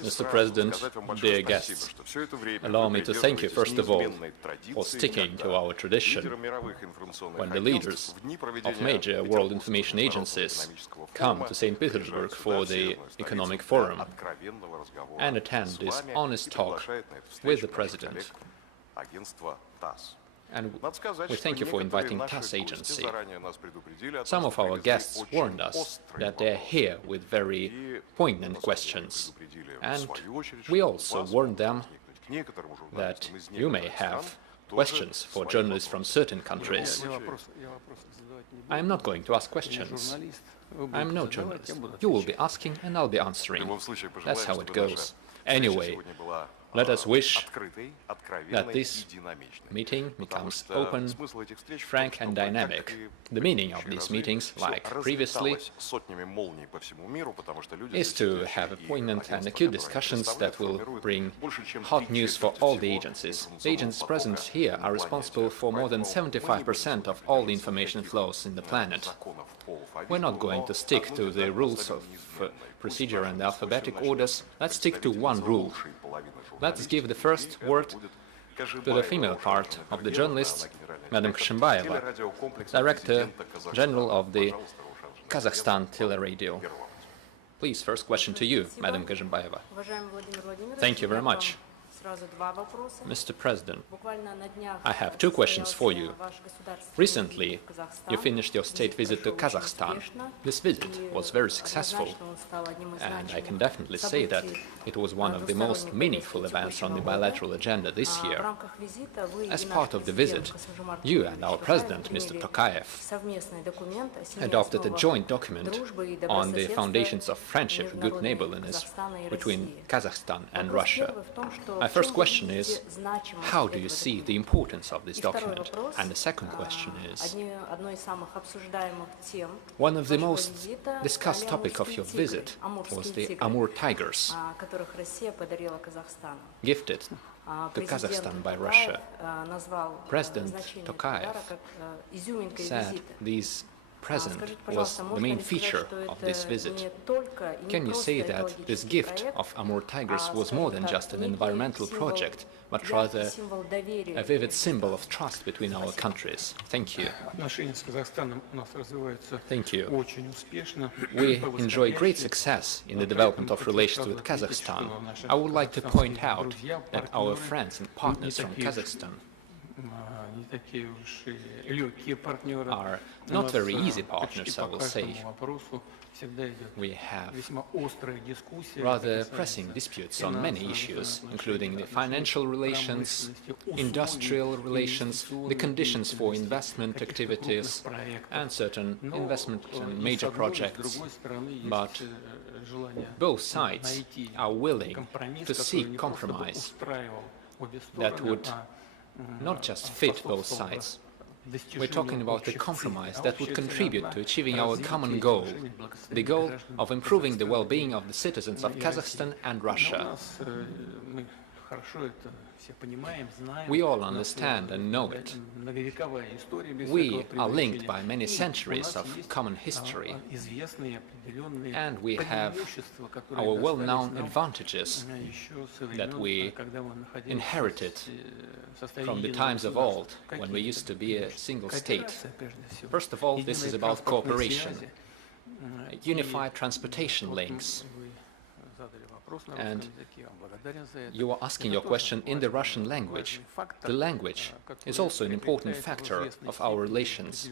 Mr. President, dear guests, allow me to thank you, first of all, for sticking to our tradition when the leaders of major world information agencies come to St. Petersburg for the Economic Forum and attend this honest talk with the President. And we thank you for inviting TASS agency. Some of our guests warned us that they're here with very poignant questions, and we also warned them that you may have questions for journalists from certain countries. I am not going to ask questions. I am no journalist. You will be asking and I'll be answering. That's how it goes. Anyway, let us wish that this meeting becomes open, frank and dynamic. The meaning of these meetings, like previously, is to have poignant and acute discussions that will bring hot news for all the agencies. The agents present here are responsible for more than 75% of all the information flows in the planet. We're not going to stick to the rules of procedure and alphabetic orders. Let's stick to one rule. Let's give the first word to the female part of the journalists, Madam Kshimbayeva, Director General of the Kazakhstan Teleradio. Please, first question to you, Madam Kshimbayeva. Thank you very much. Mr. President, I have two questions for you. Recently, you finished your state visit to Kazakhstan. This visit was very successful, and I can definitely say that it was one of the most meaningful events on the bilateral agenda this year. As part of the visit, you and our President, Mr. Tokayev, adopted a joint document on the foundations of friendship and good neighborliness between Kazakhstan and Russia. My first question is, how do you see the importance of this document? And the second question is, one of the most discussed topics of your visit was the Amur tigers, gifted to Kazakhstan by Russia. President Tokayev said these present was the main feature of this visit. Can you say that this gift of Amur tigers was more than just an environmental project, but rather a vivid symbol of trust between our countries? Thank you. Thank you. We enjoy great success in the development of relations with Kazakhstan. I would like to point out that our friends and partners from Kazakhstan are not very easy partners, I will say. We have rather pressing disputes on many issues, including the financial relations, industrial relations, the conditions for investment activities, and certain investment and major projects. But both sides are willing to seek compromise that would not just fit both sides. We're talking about a compromise that would contribute to achieving our common goal, the goal of improving the well-being of the citizens of Kazakhstan and Russia. We all understand and know it. We are linked by many centuries of common history, and we have our well-known advantages that we inherited from the times of old, when we used to be a single state. First of all, this is about cooperation, unified transportation links. And you are asking your question in the Russian language. The language is also an important factor of our relations,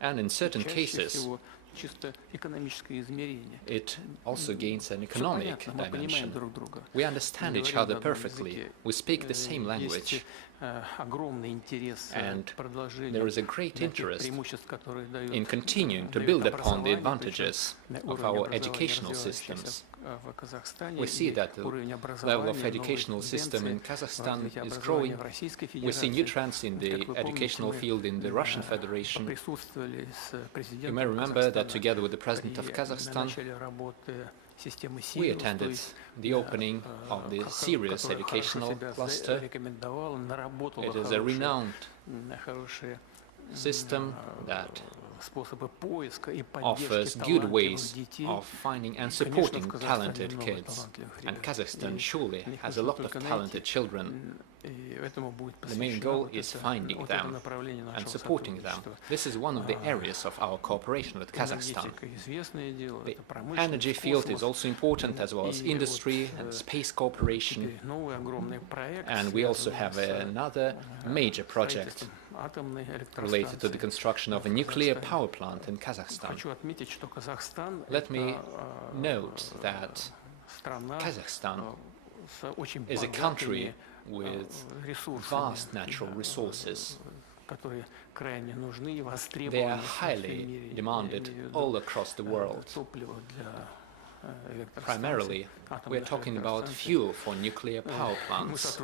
and in certain cases it also gains an economic dimension. We understand each other perfectly, we speak the same language, and there is a great interest in continuing to build upon the advantages of our educational systems. We see that the level of educational system in Kazakhstan is growing. We see new trends in the educational field in the Russian Federation. You may remember that together with the President of Kazakhstan, we attended the opening of the serious educational cluster. It is a renowned system that offers good ways of finding and supporting talented kids. And Kazakhstan surely has a lot of talented children. The main goal is finding them and supporting them. This is one of the areas of our cooperation with Kazakhstan. The energy field is also important, as well as industry and space cooperation. And we also have another major project related to the construction of a nuclear power plant in Kazakhstan. Let me note that Kazakhstan is a country with vast natural resources. They are highly demanded all across the world. Primarily, we are talking about fuel for nuclear power plants.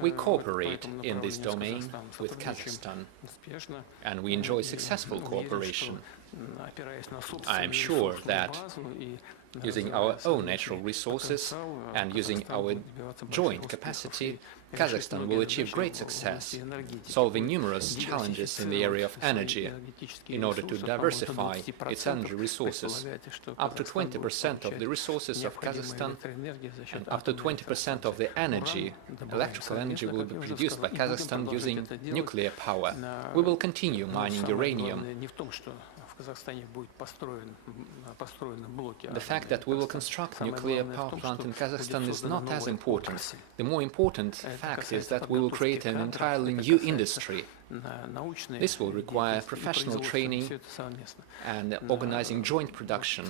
We cooperate in this domain with Kazakhstan, and we enjoy successful cooperation. I am sure that using our own natural resources and using our joint capacity, Kazakhstan will achieve great success, solving numerous challenges in the area of energy in order to diversify its energy resources. Up to 20% of the resources of Kazakhstan and up to 20% of the energy, electrical energy, will be produced by Kazakhstan using nuclear power. We will continue mining uranium. The fact that we will construct a nuclear power plant in Kazakhstan is not as important. The more important fact is that we will create an entirely new industry. This will require professional training and organizing joint production.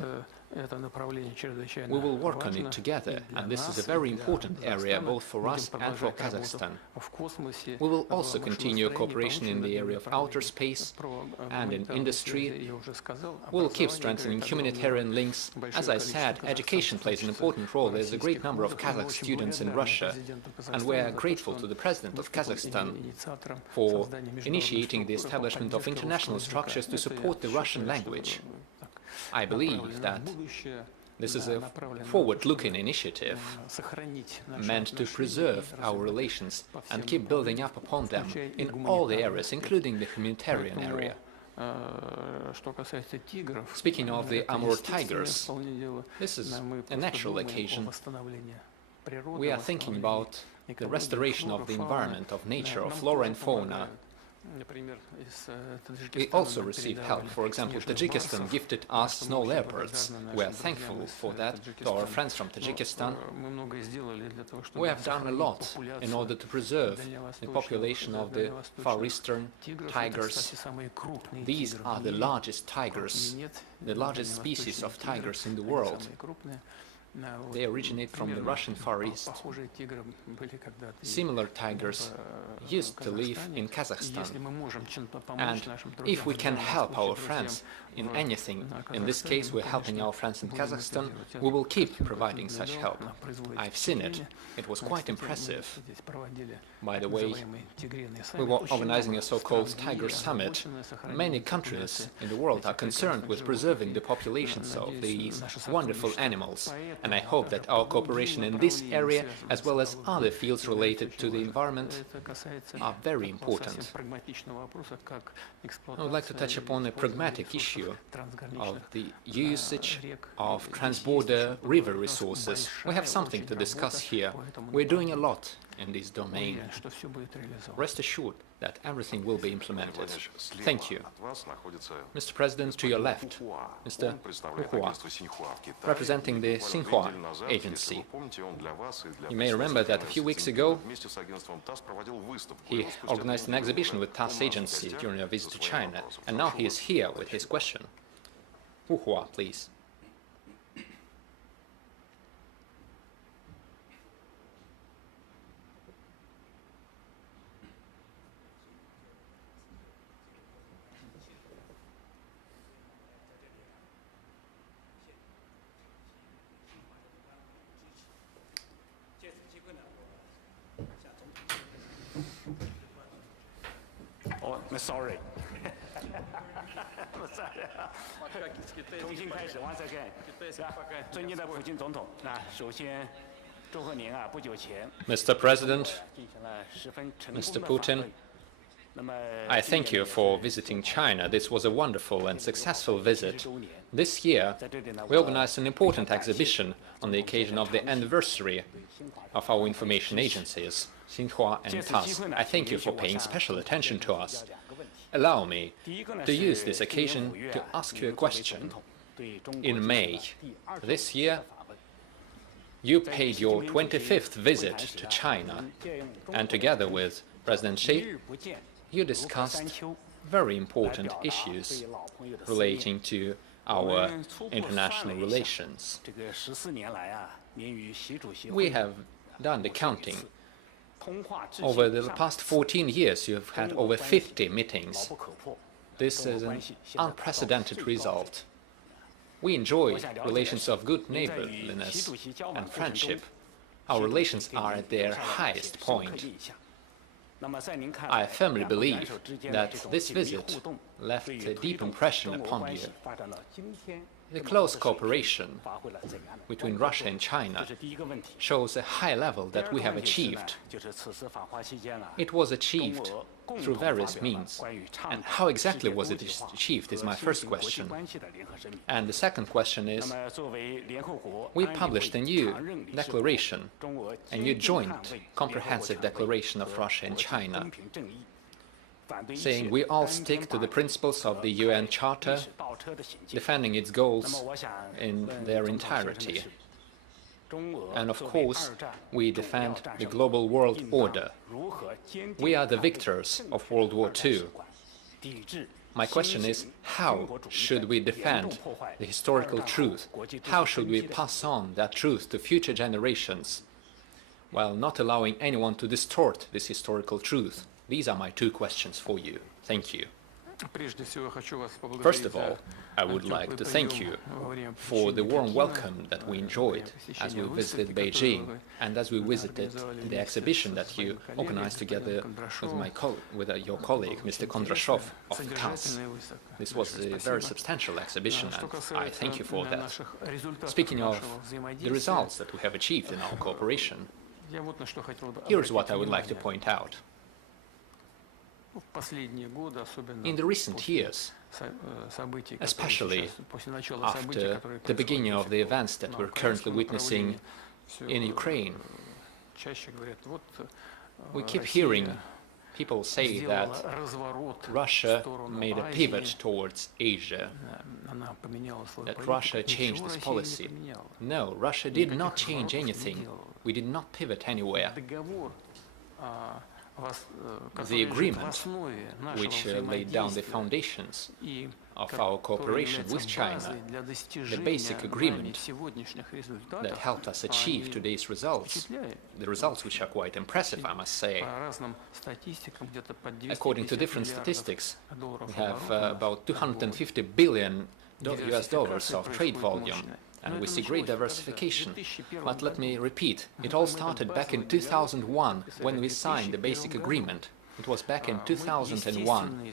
We will work on it together, and this is a very important area both for us and for Kazakhstan. We will also continue cooperation in the area of outer space and in industry. We will keep strengthening humanitarian links. As I said, education plays an important role. There is a great number of Kazakh students in Russia, and we are grateful to the President of Kazakhstan for initiating the establishment of international structures to support the Russian language. I believe that this is a forward-looking initiative meant to preserve our relations and keep building up upon them in all the areas, including the humanitarian area. Speaking of the Amur tigers, this is a natural occasion. We are thinking about the restoration of the environment, of nature, of flora and fauna. We also receive help. For example, Tajikistan gifted us snow leopards. We are thankful for that to our friends from Tajikistan. We have done a lot in order to preserve the population of the Far Eastern tigers. These are the largest tigers, the largest species of tigers in the world. They originate from the Russian Far East. Similar tigers used to live in Kazakhstan. And if we can help our friends in anything, in this case we're helping our friends in Kazakhstan, we will keep providing such help. I've seen it. It was quite impressive. By the way, we were organizing a so-called Tiger Summit. Many countries in the world are concerned with preserving the populations of these wonderful animals. And I hope that our cooperation in this area, as well as other fields related to the environment, are very important. I would like to touch upon a pragmatic issue of the usage of transborder river resources. We have something to discuss here. We're doing a lot in this domain. Rest assured that everything will be implemented. Thank you. Mr. President, to your left, Mr. Huhua, representing the Xinhua agency. You may remember that a few weeks ago he organized an exhibition with TASS agency during a visit to China, and now he is here with his question. Huhua, please. Oh, I'm sorry. 重新开始 ，once again。尊敬的普京总统，那首先祝贺您啊，不久前 Mr. President, 进行了十分成功 Mr. 的 Putin, 访问。I thank you for visiting China. This was a wonderful and successful visit. This year, we organized an important exhibition on the occasion of the anniversary of our information agencies, Xinhua and TASS. I thank you for paying special attention to us. Allow me to use this occasion to ask you a question. In May this year, you paid your 25th visit to China, and together with President Xi, you discussed very important issues relating to our international relations. We have done the counting. Over the past 14 years, you have had over 50 meetings. This is an unprecedented result. We enjoy relations of good neighborliness and friendship. Our relations are at their highest point. I firmly believe that this visit left a deep impression upon you. The close cooperation between Russia and China shows a high level that we have achieved. It was achieved through various means. And how exactly was it achieved is my first question. And the second question is, we published a new declaration, a new joint comprehensive declaration of Russia and China, saying we all stick to the principles of the UN Charter, defending its goals in their entirety. And of course, we defend the global world order. We are the victors of World War II. My question is, how should we defend the historical truth? How should we pass on that truth to future generations while not allowing anyone to distort this historical truth? These are my two questions for you. Thank you. First of all, I would like to thank you for the warm welcome that we enjoyed as we visited Beijing and as we visited the exhibition that you organized together with your colleague, Mr. Kondrashov of TASS. This was a very substantial exhibition, and I thank you for that. Speaking of the results that we have achieved in our cooperation, here's what I would like to point out. In the recent years, especially after the beginning of the events that we're currently witnessing in Ukraine, we keep hearing people say that Russia made a pivot towards Asia, that Russia changed its policy. No, Russia did not change anything. We did not pivot anywhere. The agreement, which laid down the foundations of our cooperation with China, the basic agreement that helped us achieve today's results, the results which are quite impressive, I must say. According to different statistics, we have about $250 billion of trade volume, and we see great diversification. But let me repeat, it all started back in 2001 when we signed the basic agreement. It was back in 2001.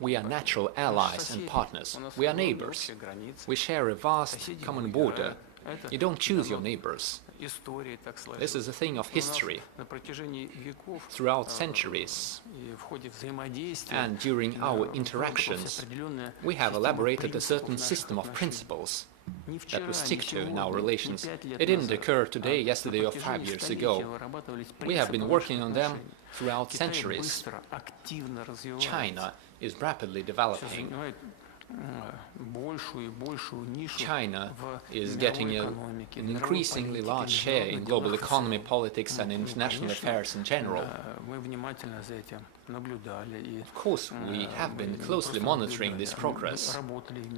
We are natural allies and partners. We are neighbors. We share a vast common border. You don't choose your neighbors. This is a thing of history. Throughout centuries and during our interactions, we have elaborated a certain system of principles that we stick to in our relations. It didn't occur today, yesterday, or 5 years ago. We have been working on them throughout centuries. China is rapidly developing. China is getting an increasingly large share in global economy, politics, and international affairs in general. Of course, we have been closely monitoring this progress,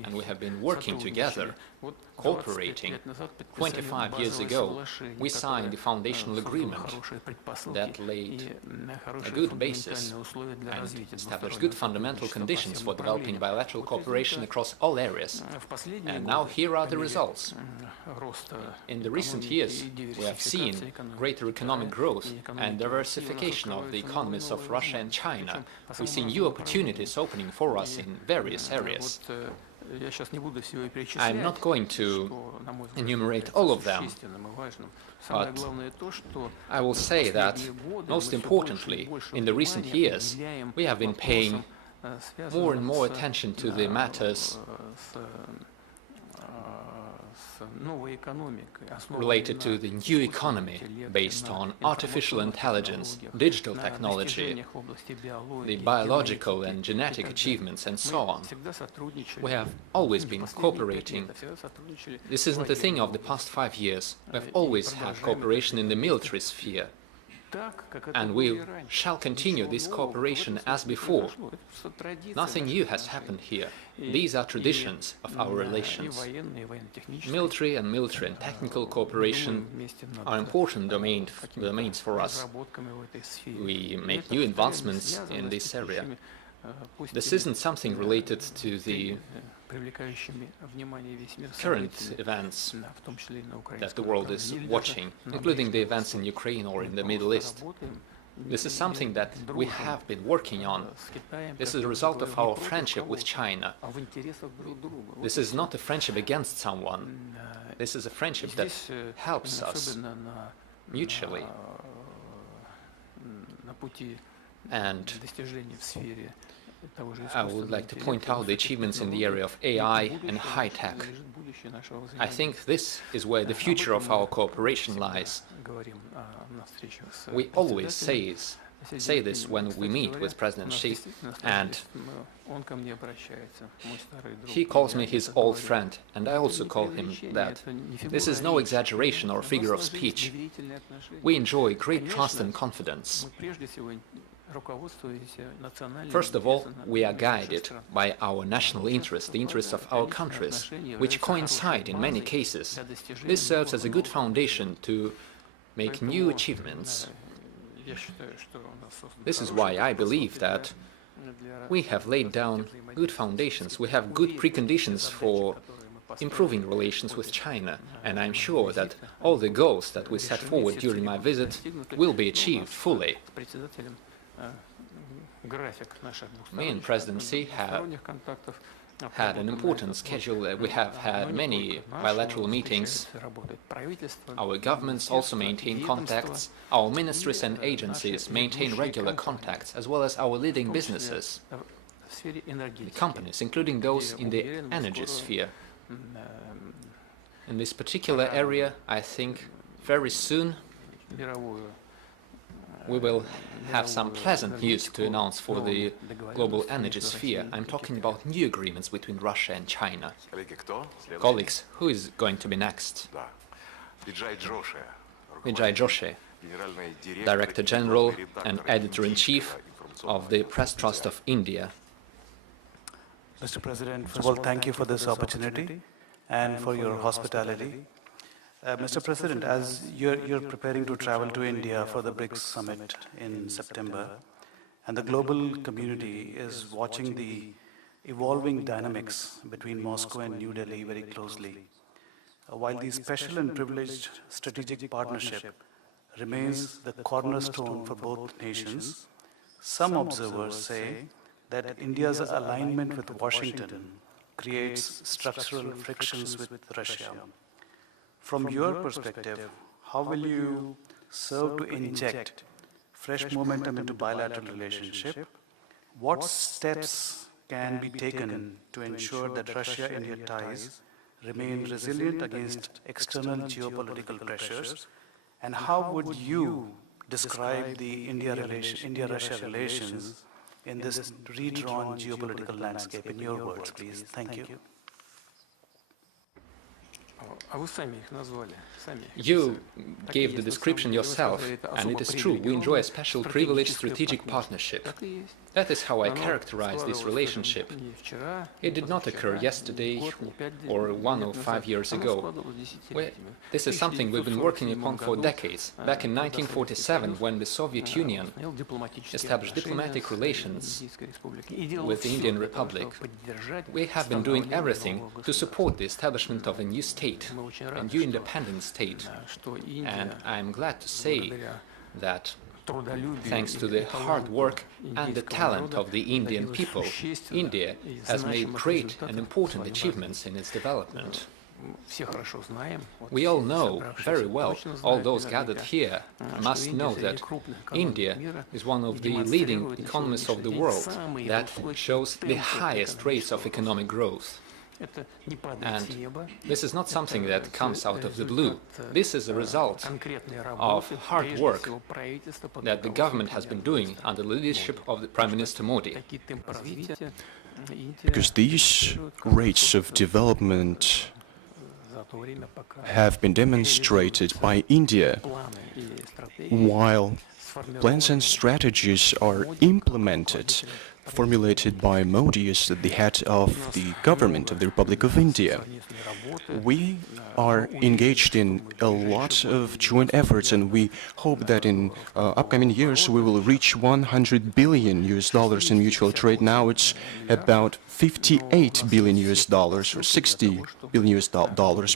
and we have been working together, cooperating. 25 years ago, we signed the foundational agreement that laid a good basis and established good fundamental conditions for developing bilateral cooperation across all areas. And now here are the results. In the recent years, we have seen greater economic growth and diversification of the economies of Russia and China. We see new opportunities opening for us in various areas. I'm not going to enumerate all of them, but I will say that, most importantly, in the recent years, we have been paying more and more attention to the matters related to the new economy based on artificial intelligence, digital technology, the biological and genetic achievements, and so on. We have always been cooperating. This isn't a thing of the past 5 years. We have always had cooperation in the military sphere, and we shall continue this cooperation as before. Nothing new has happened here. These are traditions of our relations. Military and technical cooperation are important domains for us. We make new advancements in this area. This isn't something related to the current events that the world is watching, including the events in Ukraine or in the Middle East. This is something that we have been working on. This is a result of our friendship with China. This is not a friendship against someone. This is a friendship that helps us mutually. And I would like to point out the achievements in the area of AI and high-tech. I think this is where the future of our cooperation lies. We always say this when we meet with President Xi, and he calls me his old friend, and I also call him that. This is no exaggeration or figure of speech. We enjoy great trust and confidence. First of all, we are guided by our national interests, the interests of our countries, which coincide in many cases. This serves as a good foundation to make new achievements. This is why I believe that we have laid down good foundations, we have good preconditions for improving relations with China, and I'm sure that all the goals that we set forward during my visit will be achieved fully. Me and President Xi have had an important schedule. We have had many bilateral meetings. Our governments also maintain contacts. Our ministries and agencies maintain regular contacts, as well as our leading businesses, the companies, including those in the energy sphere. In this particular area, I think very soon we will have some pleasant news to announce for the global energy sphere. I'm talking about new agreements between Russia and China. Colleagues, who is going to be next? Vijay Joshi, Director General and Editor-in-Chief of the Press Trust of India. Mr. President, first of all, thank you for this opportunity and for your hospitality. Mr. President, as you're preparing to travel to India for the BRICS summit in September, and the global community is watching the evolving dynamics between Moscow and New Delhi very closely, while the special and privileged strategic partnership remains the cornerstone for both nations, some observers say that India's alignment with Washington creates structural frictions with Russia. From your perspective, how will you serve to inject fresh momentum into bilateral relationship? What steps can be taken to ensure that Russia-India ties remain resilient against external geopolitical pressures? And how would you describe the India-Russia relations in this redrawn geopolitical landscape? In your words, please. Thank you. You gave the description yourself, and it is true, we enjoy a special privileged strategic partnership. That is how I characterize this relationship. It did not occur yesterday or 1 or 5 years ago. This is something we've been working upon for decades. Back in 1947, when the Soviet Union established diplomatic relations with the Indian Republic, we have been doing everything to support the establishment of a new state, a new independent state. And I'm glad to say that Thanks to the hard work and the talent of the Indian people, India has made great and important achievements in its development. We all know very well, all those gathered here must know that India is one of the leading economies of the world that shows the highest rates of economic growth. And this is not something that comes out of the blue. This is a result of hard work that the government has been doing under the leadership of the Prime Minister Modi. Because these rates of development have been demonstrated by India, while plans and strategies are implemented, formulated by Modi as the head of the government of the Republic of India. We are engaged in a lot of joint efforts, and we hope that in upcoming years we will reach $100 billion in mutual trade. Now it's about $58 billion or $60 billion,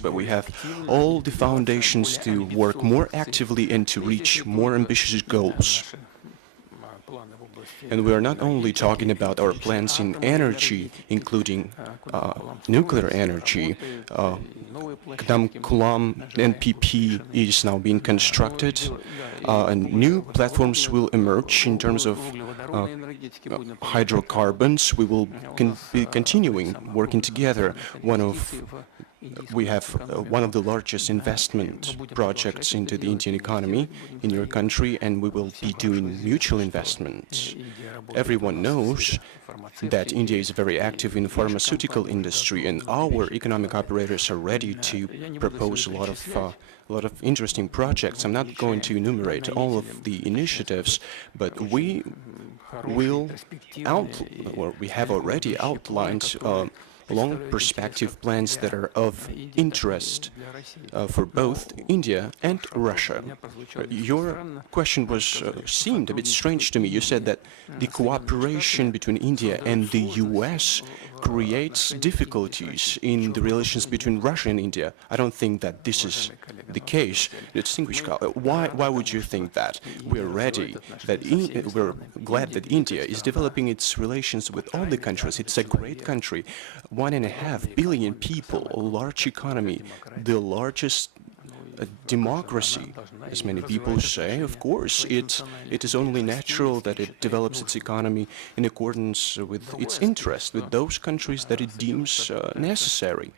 but we have all the foundations to work more actively and to reach more ambitious goals. And we are not only talking about our plans in energy, including nuclear energy. Kulam NPP is now being constructed, and new platforms will emerge in terms of hydrocarbons. We will be continuing working together. We have one of the largest investment projects into the Indian economy in your country, and we will be doing mutual investments. Everyone knows that India is very active in the pharmaceutical industry, and our economic operators are ready to propose a lot of interesting projects. I'm not going to enumerate all of the initiatives, but we have already outlined long perspective plans that are of interest for both India and Russia. Your question seemed a bit strange to me. You said that the cooperation between India and the US creates difficulties in the relations between Russia and India. I don't think that this is the case. Why would you think that? We're ready, we're glad that India is developing its relations with all the countries. It's a great country, 1.5 billion people, a large economy, the largest democracy, as many people say. Of course, it is only natural that it develops its economy in accordance with its interests, with those countries that it deems necessary.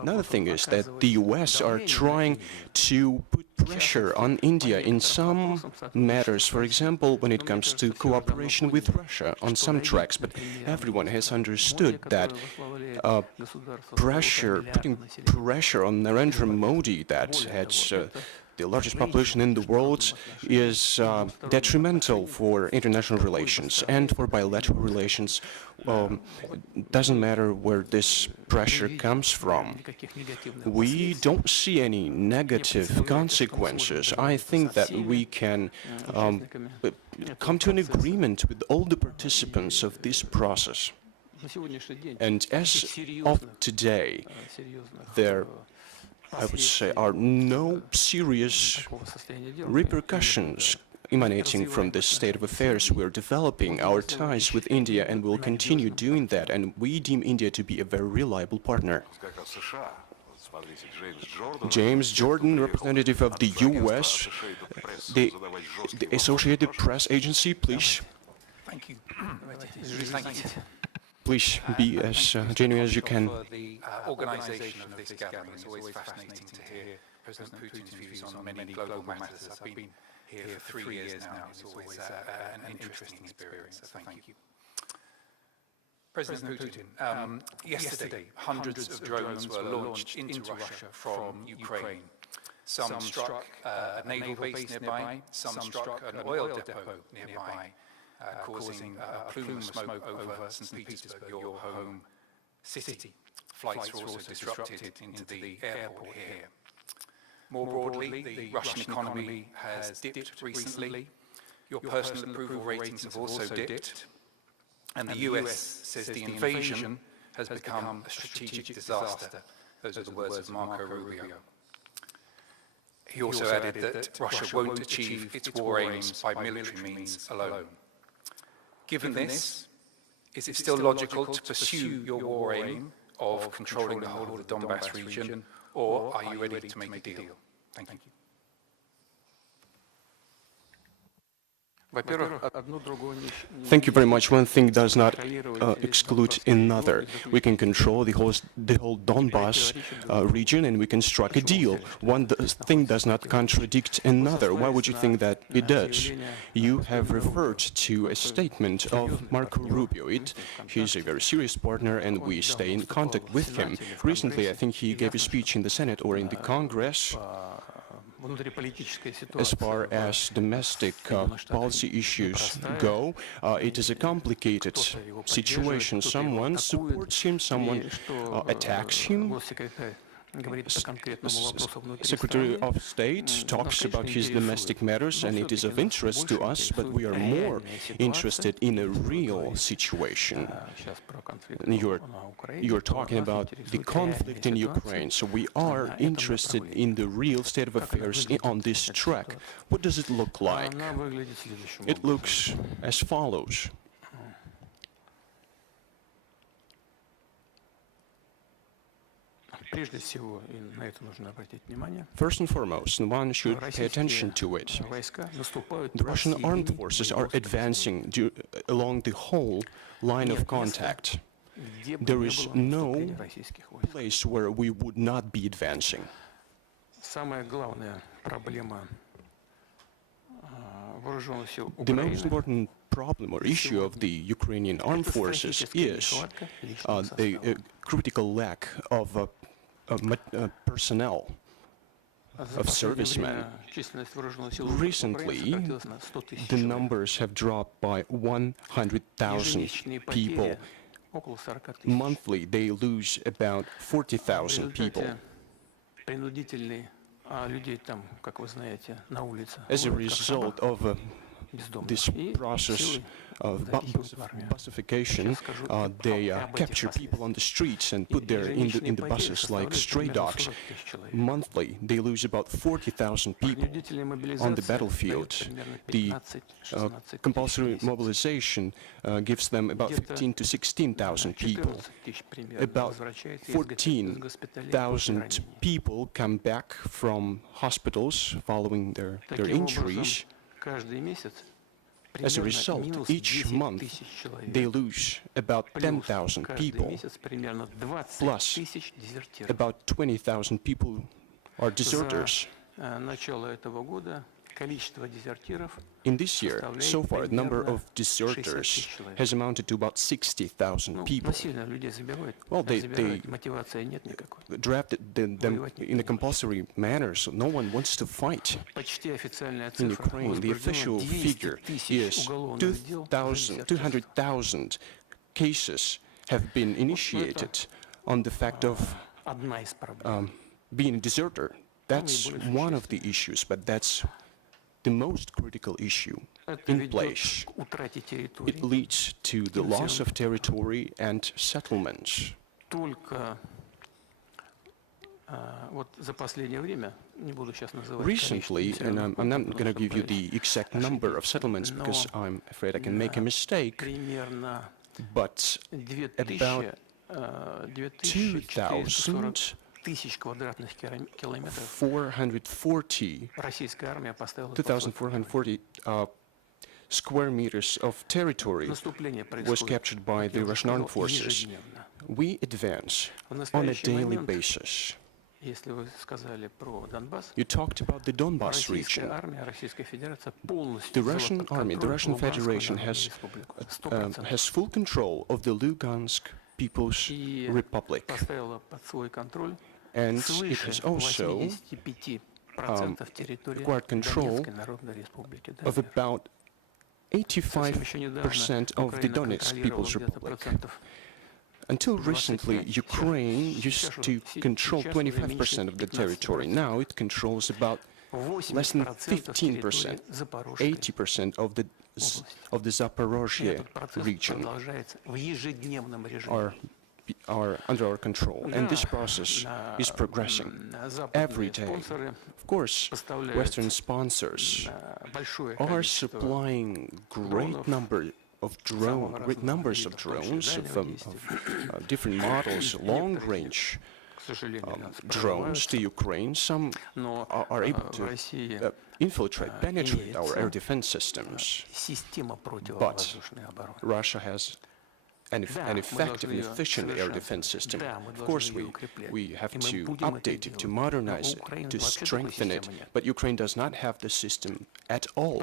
Another thing is that the US are trying to put pressure on India in some matters, for example, when it comes to cooperation with Russia on some tracks, but everyone has understood that putting pressure on Narendra Modi, that has the largest population in the world, is detrimental for international relations and for bilateral relations. It doesn't matter where this pressure comes from. We don't see any negative consequences. I think that we can come to an agreement with all the participants of this process. And as of today, there, I would say, are no serious repercussions emanating from this state of affairs. We're developing our ties with India, and we'll continue doing that, and we deem India to be a very reliable partner. James Jordan, representative of the US, the Associated Press Agency, please. Thank you. Please be as genuine as you can. The organisation of this gathering is always fascinating to hear President Putin's views on many global matters. I've been here for 3 years now. It's always an interesting experience, so thank you. President Putin, yesterday hundreds of drones were launched into Russia from Ukraine. Some struck a naval base nearby, some struck an oil depot nearby, causing a plume of smoke over St. Petersburg, your home city. Flights were also disrupted into the airport here. More broadly, the Russian economy has dipped recently. Your personal approval ratings have also dipped. And the US says the invasion has become a strategic disaster. Those are the words of Marco Rubio. He also added that Russia won't achieve its war aims by military means alone. Given this, is it still logical to pursue your war aim of controlling the whole of the Donbass region, or are you ready to make a deal? Thank you. Thank you very much. One thing does not exclude another. We can control the whole Donbass region, and we can strike a deal. One thing does not contradict another. Why would you think that it does? You have referred to a statement of Marco Rubio. He's a very serious partner, and we stay in contact with him. Recently, I think he gave a speech in the Senate or in the Congress. As far as domestic policy issues go, it is a complicated situation. Someone supports him, someone attacks him. Secretary of State talks about his domestic matters, and it is of interest to us, but we are more interested in a real situation. You're talking about the conflict in Ukraine, so we are interested in the real state of affairs on this track. What does it look like? It looks as follows. First and foremost, one should pay attention to it. The Russian armed forces are advancing along the whole line of contact. There is no place where we would not be advancing. The most important problem or issue of the Ukrainian armed forces is the critical lack of personnel, of servicemen. Recently, the numbers have dropped by 100,000 people. Monthly, they lose about 40,000 people. As a result of this process of busification, they capture people on the streets and put them in the buses like stray dogs. Monthly, they lose about 40,000 people on the battlefield. The compulsory mobilization gives them about 15,000 to 16,000 people. About 14,000 people come back from hospitals following their injuries. As a result, each month they lose about 10,000 people, plus about 20,000 people are deserters. In this year, so far, the number of deserters has amounted to about 60,000 people. Well, they drafted them in a compulsory manner, so no one wants to fight in Ukraine. The official figure is 200,000 cases have been initiated on the fact of being a deserter. That's one of the issues, but that's the most critical issue in place. It leads to the loss of territory and settlements. Recently, and I'm not going to give you the exact number of settlements because I'm afraid I can make a mistake, but about 2,440 square meters of territory was captured by the Russian armed forces. We advance on a daily basis. You talked about the Donbass region. The Russian army, the Russian Federation has full control of the Lugansk People's Republic. And it has also acquired control of about 85% of the Donetsk People's Republic. Until recently, Ukraine used to control 25% of the territory. Now it controls about less than 15%, 80% of the Zaporozhye region are are under our control, and this process is progressing every day. Of course, Western sponsors are supplying great numbers of drones, of different models, long-range drones to Ukraine. Some are able to penetrate our air defense systems. But Russia has an effective and efficient air defense system. Of course, we have to update it, to modernize it, to strengthen it, but Ukraine does not have the system at all.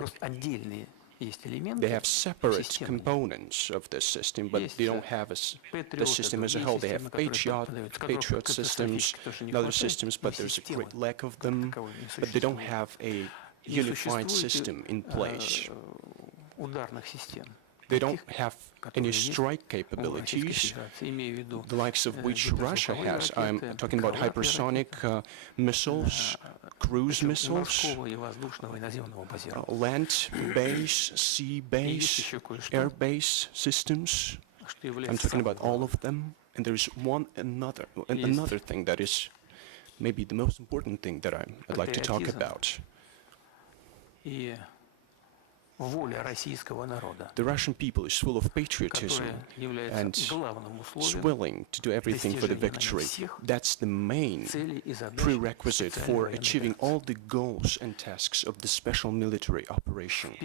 They have separate components of this system, but they don't have the system as a whole. They have Patriot systems and other systems, but there's a great lack of them. But they don't have a unified system in place. They don't have any strike capabilities, the likes of which Russia has. I'm talking about hypersonic missiles, cruise missiles, land-based, sea-based, air-based systems. I'm talking about all of them. And there's another thing that is maybe the most important thing that I'd like to talk about. The Russian people is full of patriotism and is willing to do everything for the victory. That's the main prerequisite for achieving all the goals and tasks of the special military operation.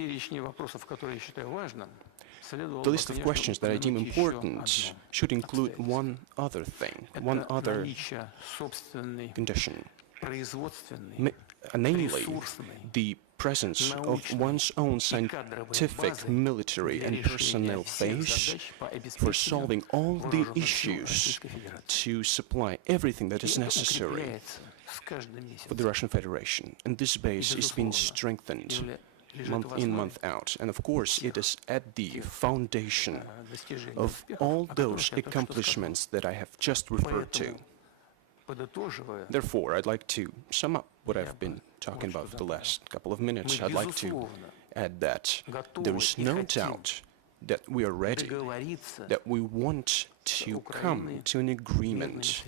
The list of questions that I deem important should include one other thing, one other condition, namely the presence of one's own scientific, military and personnel base for solving all the issues to supply everything that is necessary for the Russian Federation. And this base is being strengthened month in, month out. And of course, it is at the foundation of all those accomplishments that I have just referred to. Therefore, I'd like to sum up what I've been talking about for the last couple of minutes. I'd like to add that there is no doubt that we are ready, that we want to come to an agreement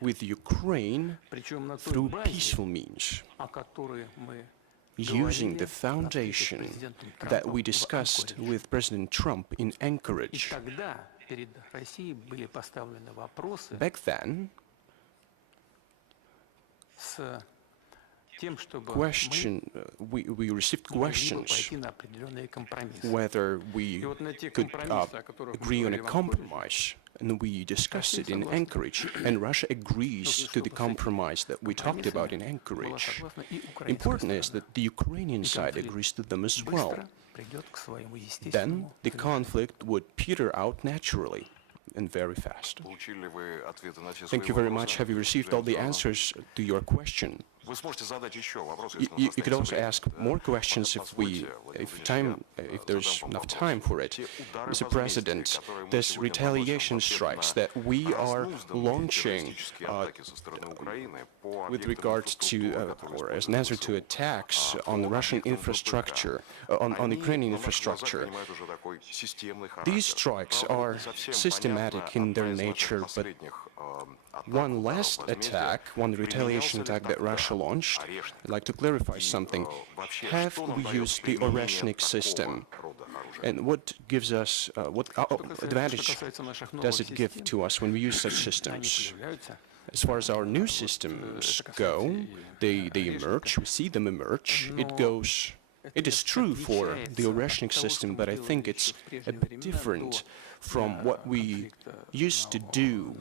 with Ukraine through peaceful means, using the foundation that we discussed with President Trump in Anchorage. Back then, we received questions whether we could agree on a compromise, and we discussed it in Anchorage, and Russia agrees to the compromise that we talked about in Anchorage. Important is that the Ukrainian side agrees to them as well. Then the conflict would peter out naturally and very fast. Thank you very much. Have you received all the answers to your question? You could also ask more questions if there's enough time for it. Mr. President, this retaliation strikes that we are launching with regard to, or as an answer to attacks on the Russian infrastructure, on Ukrainian infrastructure, these strikes are systematic in their nature, but one last attack, one retaliation attack that Russia launched, I'd like to clarify something. Have we used the Oreshnik system? And what gives us, what advantage does it give to us when we use such systems? As far as our new systems go, they emerge, we see them emerge. It is true for the Oreshnik system, but I think it's a bit different from what we used to do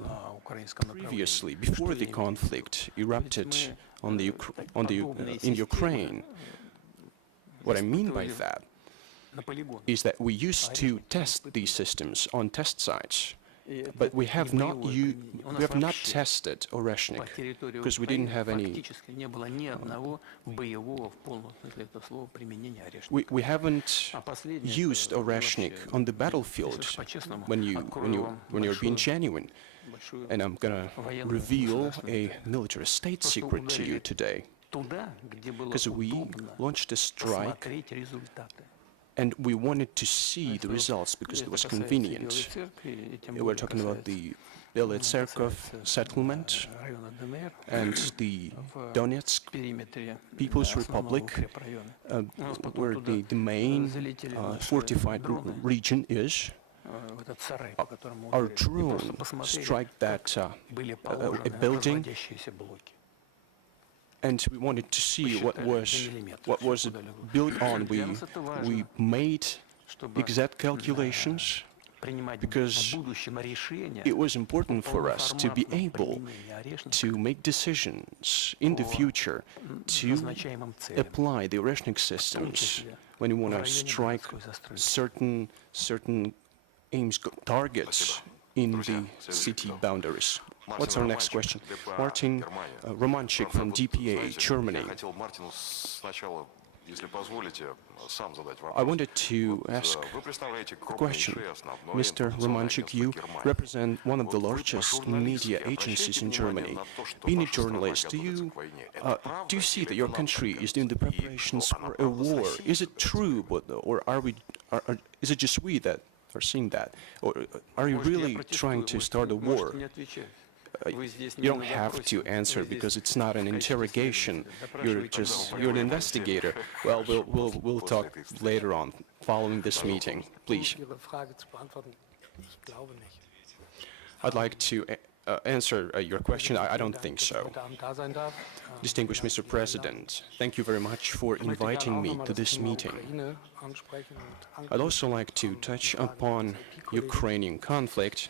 previously, before the conflict erupted in Ukraine. What I mean by that is that we used to test these systems on test sites, but we have not tested Oreshnik because we didn't have any. We haven't used Oreshnik on the battlefield when you're being genuine. And I'm gonna reveal a military state secret to you today, because we launched a strike and we wanted to see the results because it was convenient. We're talking about the Belitserkov settlement and the Donetsk People's Republic, where the main fortified region is. Our drone struck that a building, and we wanted to see what was it built on. We made exact calculations because it was important for us to be able to make decisions in the future to apply the rationing systems when you want to strike certain aims, targets in the city boundaries. What's our next question? Martin Romanchik from DPA, Germany. I wanted to ask a question. Mr. Romanchik, you represent one of the largest media agencies in Germany. Being a journalist, do you see that your country is doing the preparations for a war? Is it true, or is it just we that are seeing that? Or are you really trying to start a war? You don't have to answer because it's not an interrogation. You're an investigator. Well, we'll talk later on, following this meeting. Please. I'd like to answer your question. I don't think so. Distinguished Mr. President, thank you very much for inviting me to this meeting. I'd also like to touch upon Ukrainian conflict,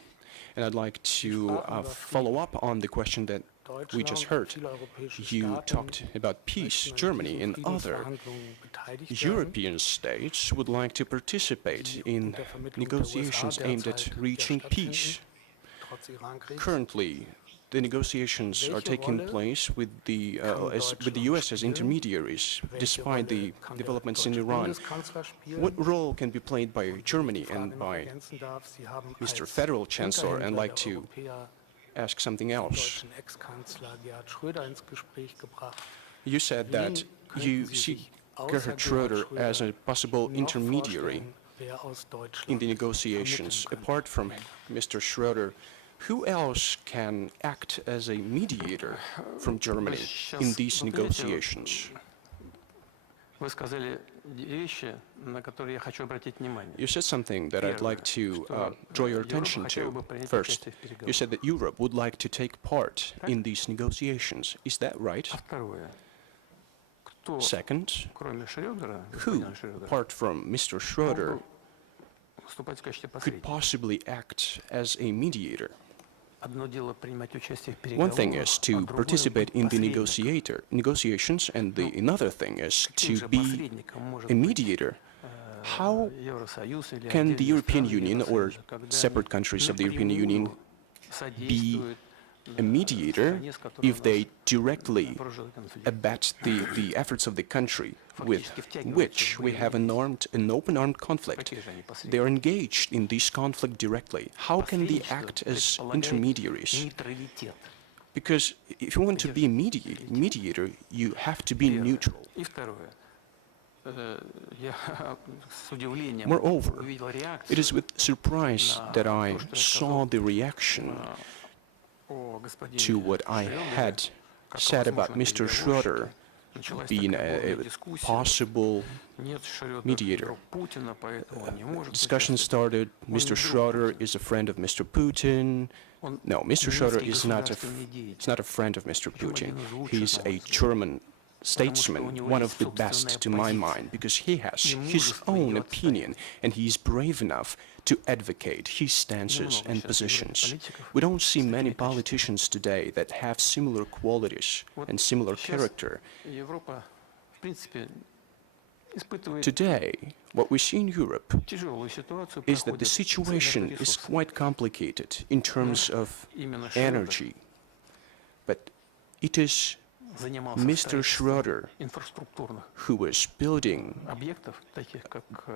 and I'd like to follow up on the question that we just heard. You talked about peace. Germany and other European states would like to participate in negotiations aimed at reaching peace. Currently, the negotiations are taking place with the US as intermediaries, despite the developments in Iran. What role can be played by Germany and by Mr. Federal Chancellor? And I'd like to ask something else. You said that you see Gerhard Schröder as a possible intermediary in the negotiations. Apart from Mr. Schröder, who else can act as a mediator from Germany in these negotiations? You said something that I'd like to draw your attention to. First, you said that Europe would like to take part in these negotiations. Is that right? Second, who, apart from Mr. Schröder, could possibly act as a mediator? One thing is to participate in the negotiations, and another thing is to be a mediator. How can the European Union or separate countries of the European Union be a mediator if they directly abet the efforts of the country with which we have an open armed conflict? They are engaged in this conflict directly. How can they act as intermediaries? Because if you want to be a mediator, you have to be neutral. Moreover, it is with surprise that I saw the reaction to what I had said about Mr. Schröder being a possible mediator. Discussion started. Mr. Schröder is a friend of Mr. Putin. No, Mr. Schröder is not a friend of Mr. Putin. He's a German statesman, one of the best to my mind, because he has his own opinion and he's brave enough to advocate his stances and positions. We don't see many politicians today that have similar qualities and similar character. Today, what we see in Europe is that the situation is quite complicated in terms of energy, but it is Mr. Schröder, who was building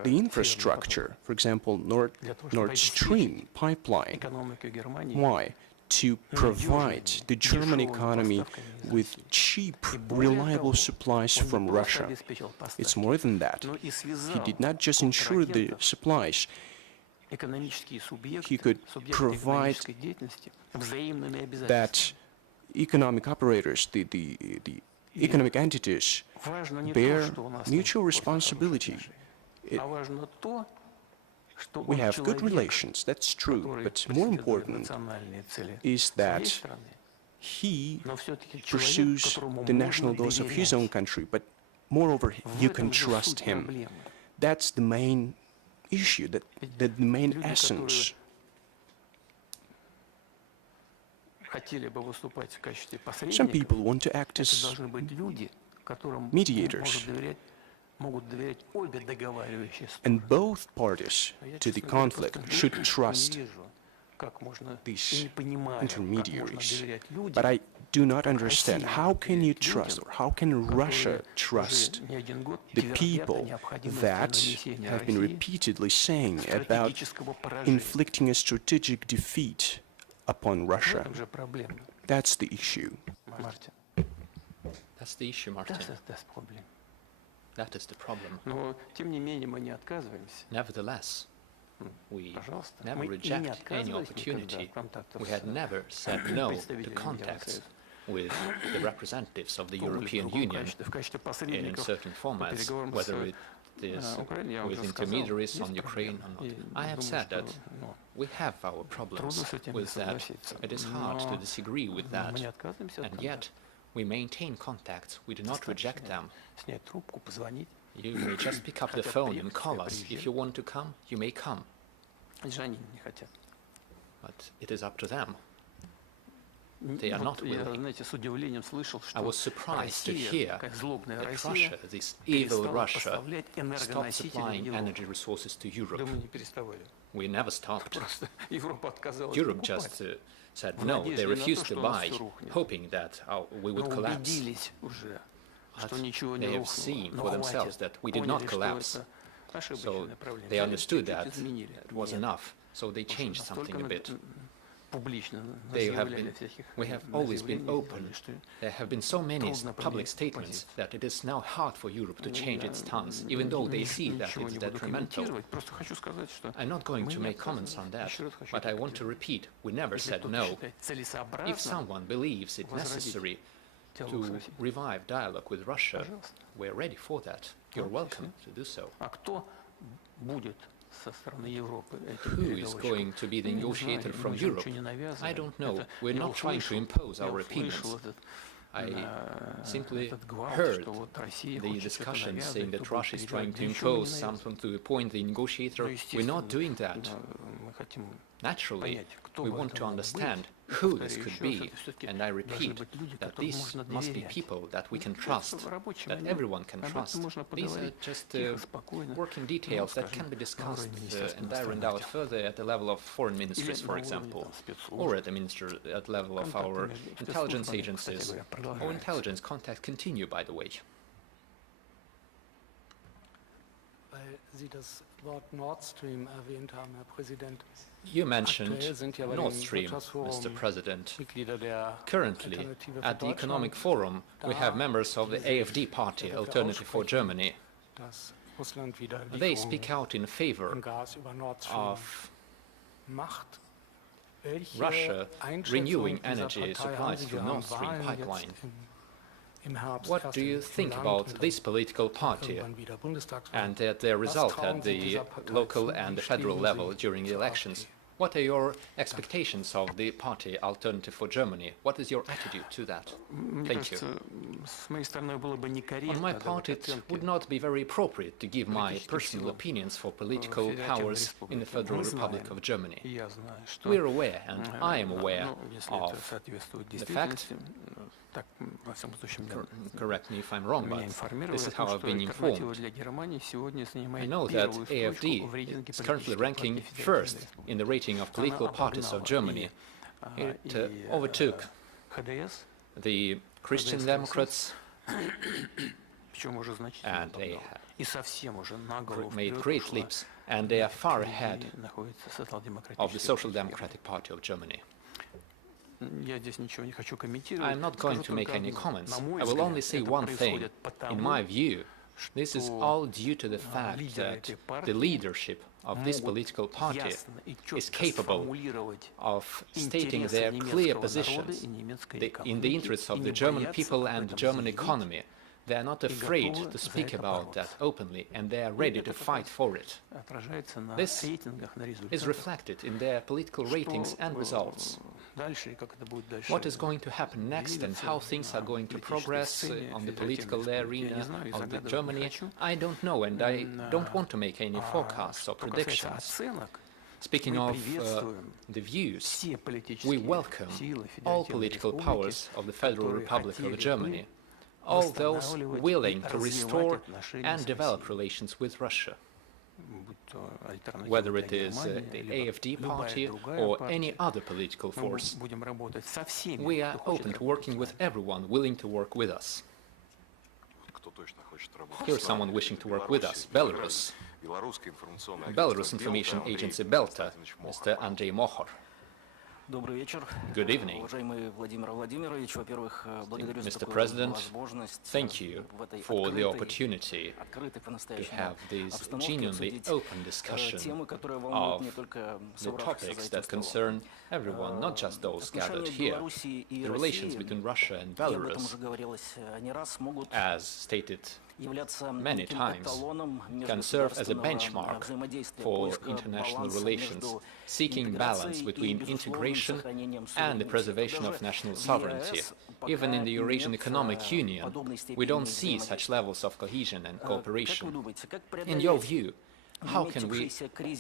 the infrastructure, for example, Nord Stream pipeline. Why? To provide the German economy with cheap, reliable supplies from Russia. It's more than that. He did not just ensure the supplies, he could provide that economic operators, the economic entities, bear mutual responsibility. We have good relations, that's true, but more important is that he pursues the national goals of his own country, but moreover, you can trust him. That's the main issue, the main essence. Some people want to act as mediators, and both parties to the conflict should trust these intermediaries. But I do not understand, how can you trust, or how can Russia trust the people that have been repeatedly saying about inflicting a strategic defeat upon Russia? That's the issue. That's the issue, Martin. That is the problem. Nevertheless, we never reject any opportunity. We had never said no to contacts with the representatives of the European Union in certain formats, whether it is with intermediaries on Ukraine or not. I have said that we have our problems with that. It is hard to disagree with that, and yet we maintain contacts. We do not reject them. You may just pick up the phone and call us. If you want to come, you may come. But it is up to them. They are not willing. I was surprised to hear that Russia, this evil Russia, stopped supplying energy resources to Europe. We never stopped. Europe just said no, they refused to buy, hoping that we would collapse. But they have seen for themselves that we did not collapse. So they understood that it was enough, so they changed something a bit. We have always been open. There have been so many public statements that it is now hard for Europe to change its stance, even though they see that it's detrimental. I'm not going to make comments on that, but I want to repeat, we never said no. If someone believes it necessary to revive dialogue with Russia, we're ready for that. You're welcome to do so. Who is going to be the negotiator from Europe? I don't know. We're not trying to impose our opinions. I simply heard the discussion saying that Russia is trying to impose something to appoint the negotiator. We're not doing that. Naturally, we want to understand who this could be, and I repeat that these must be people that we can trust, that everyone can trust. These are just working details that can be discussed and ironed out further at the level of foreign ministries, for example, or at the level of our intelligence agencies. Our intelligence contacts continue, by the way. You mentioned Nord Stream, Mr. President. Currently, at the Economic Forum, we have members of the APT party, Alternative for Germany. They speak out in favor of Russia renewing energy supplies through Nord Stream pipeline. What do you think about this political party and their result at the local and the federal level during the elections? What are your expectations of the party Alternative for Germany? What is your attitude to that? Thank you. On my part, it would not be very appropriate to give my personal opinions for political powers in the Federal Republic of Germany. We are aware, and I am aware of the fact. Correct me if I'm wrong, but this is how I've been informed. I know that AfD is currently ranking first in the rating of political parties of Germany. It overtook the Christian Democrats, and they made great leaps, and they are far ahead of the Social Democratic Party of Germany. I'm not going to make any comments. I will only say one thing. In my view, This is all due to the fact that the leadership of this political party is capable of stating their clear positions in the interests of the German people and the German economy. They are not afraid to speak about that openly, and they are ready to fight for it. This is reflected in their political ratings and results. What is going to happen next and how things are going to progress on the political arena of Germany, I don't know, and I don't want to make any forecasts or predictions. Speaking of the views, we welcome all political powers of the Federal Republic of Germany, all those willing to restore and develop relations with Russia. Whether it is the AFD party or any other political force, we are open to working with everyone willing to work with us. Here's someone wishing to work with us, Belarus. Belarus Information Agency Belta, Mr. Andrei Mohor. Good evening. Mr. President, thank you for the opportunity to have this genuinely open discussion of the topics that concern everyone, not just those gathered here. The relations between Russia and Belarus, as stated many times, can serve as a benchmark for international relations, seeking balance between integration and the preservation of national sovereignty. Even in the Eurasian Economic Union, we don't see such levels of cohesion and cooperation. In your view, how can we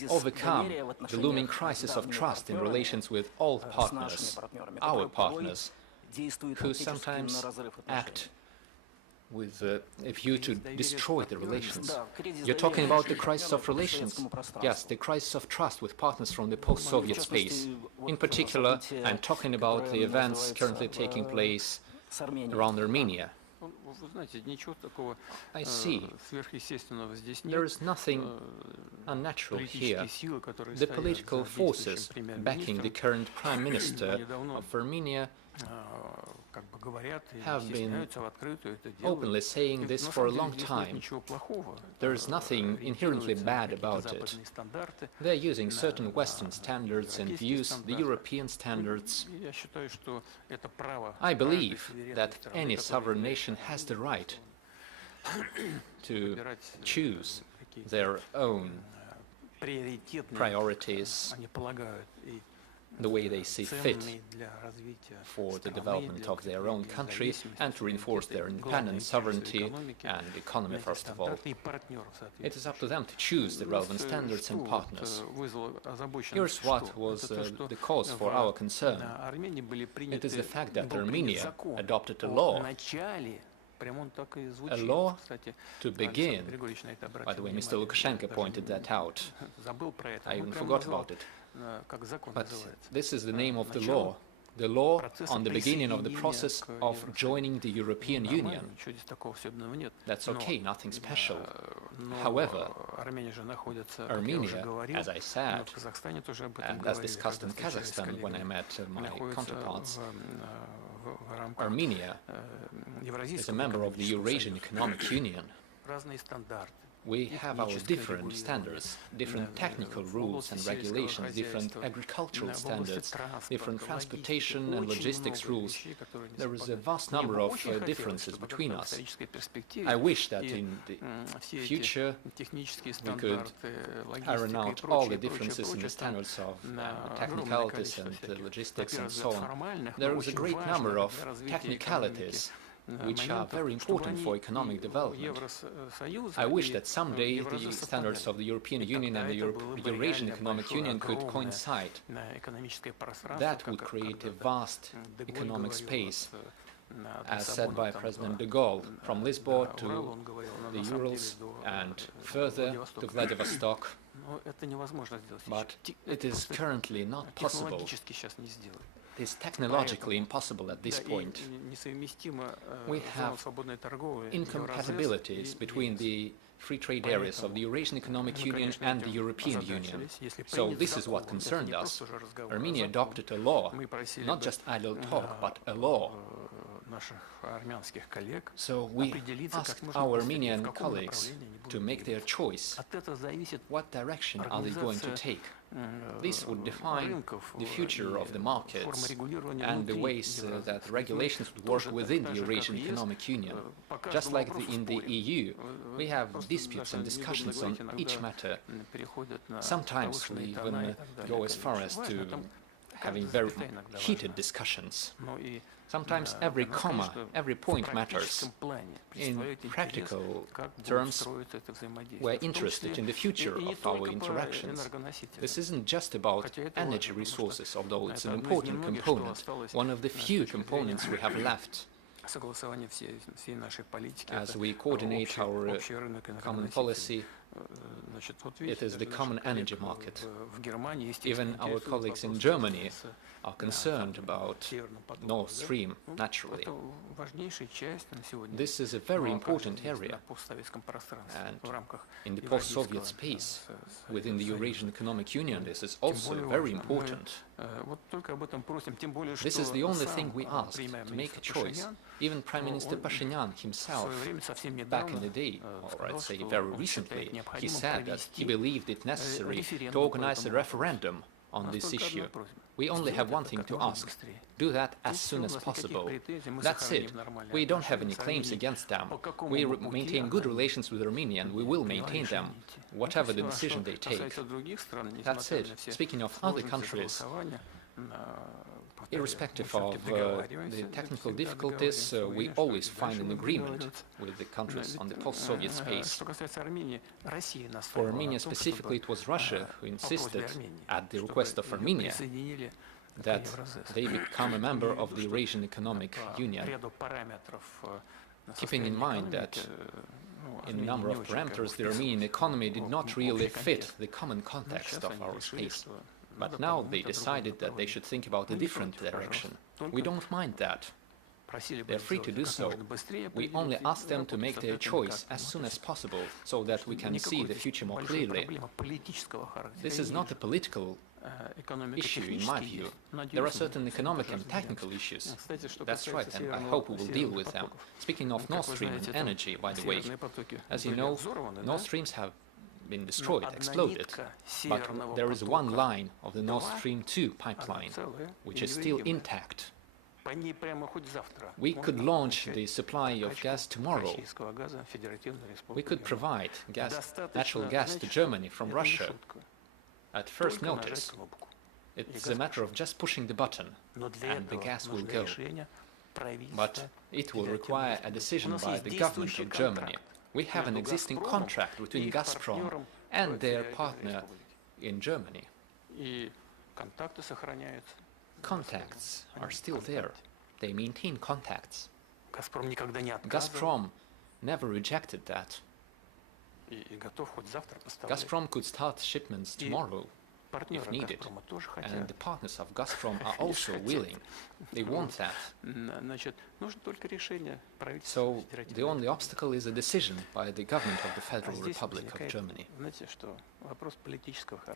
overcome the looming crisis of trust in relations with all partners, our partners, who sometimes act with a view to destroy the relations? You're talking about the crisis of relations? Yes, the crisis of trust with partners from the post-Soviet space. In particular, I'm talking about the events currently taking place around Armenia. I see. There is nothing unnatural here. The political forces backing the current Prime Minister of Armenia have been openly saying this for a long time. There is nothing inherently bad about it. They are using certain Western standards and views the European standards. I believe that any sovereign nation has the right to choose their own priorities the way they see fit for the development of their own country and to reinforce their independence, sovereignty and economy, first of all. It is up to them to choose the relevant standards and partners. Here's what was the cause for our concern. It is the fact that Armenia adopted a law to begin. By the way, Mr. Lukashenko pointed that out. I even forgot about it. But this is the name of the law on the beginning of the process of joining the European Union. That's okay, nothing special. However, Armenia, as I said, and as discussed in Kazakhstan when I met my counterparts, Armenia is a member of the Eurasian Economic Union. We have our different standards, different technical rules and regulations, different agricultural standards, different transportation and logistics rules. There is a vast number of differences between us. I wish that in the future we could iron out all the differences in the standards of technicalities and logistics and so on. There is a great number of technicalities which are very important for economic development. I wish that someday the standards of the European Union and the Eurasian Economic Union could coincide. That would create a vast economic space, as said by President de Gaulle, from Lisbon to the Urals and further to Vladivostok. But it is currently not possible. It is technologically impossible at this point. We have incompatibilities between the free trade areas of the Eurasian Economic Union and the European Union. So this is what concerned us. Armenia adopted a law, not just idle talk, but a law So we asked our Armenian colleagues to make their choice. What direction are they going to take? This would define the future of the markets and the ways that regulations would work within the Eurasian Economic Union. Just like in the EU, we have disputes and discussions on each matter. Sometimes we even go as far as to having very heated discussions. Sometimes every comma, every point matters. In practical terms, we're interested in the future of our interactions. This isn't just about energy resources, although it's an important component, one of the few components we have left. As we coordinate our common policy, it is the common energy market. Even our colleagues in Germany are concerned about Nord Stream, naturally. This is a very important area, and in the post-Soviet space, within the Eurasian Economic Union, this is also very important. This is the only thing we asked, to make a choice. Even Prime Minister Pashinyan himself, back in the day, or I'd say very recently, he said that he believed it necessary to organize a referendum on this issue. We only have one thing to ask: do that as soon as possible. That's it. We don't have any claims against them. We maintain good relations with Armenia, and we will maintain them, whatever the decision they take. That's it. Speaking of other countries, irrespective of the technical difficulties, we always find an agreement with the countries on the post-Soviet space. For Armenia specifically, it was Russia who insisted, at the request of Armenia, that they become a member of the Eurasian Economic Union, keeping in mind that in a number of parameters the Armenian economy did not really fit the common context of our space. But now they decided that they should think about a different direction. We don't mind that. They're free to do so. We only ask them to make their choice as soon as possible, so that we can see the future more clearly. This is not a political issue, in my view. There are certain economic and technical issues. That's right, and I hope we will deal with them. Speaking of Nord Stream and energy, by the way, as you know, Nord Streams have been destroyed, exploded, but there is one line of the Nord Stream 2 pipeline which is still intact. We could launch the supply of gas tomorrow. We could provide natural gas to Germany from Russia at first notice. It's a matter of just pushing the button and the gas will go. But it will require a decision by the government of Germany. We have an existing contract between Gazprom and their partner in Germany. Contacts are still there. They maintain contacts. Gazprom never rejected that. Gazprom could start shipments tomorrow if needed, and the partners of Gazprom are also willing. They want that. So the only obstacle is a decision by the government of the Federal Republic of Germany.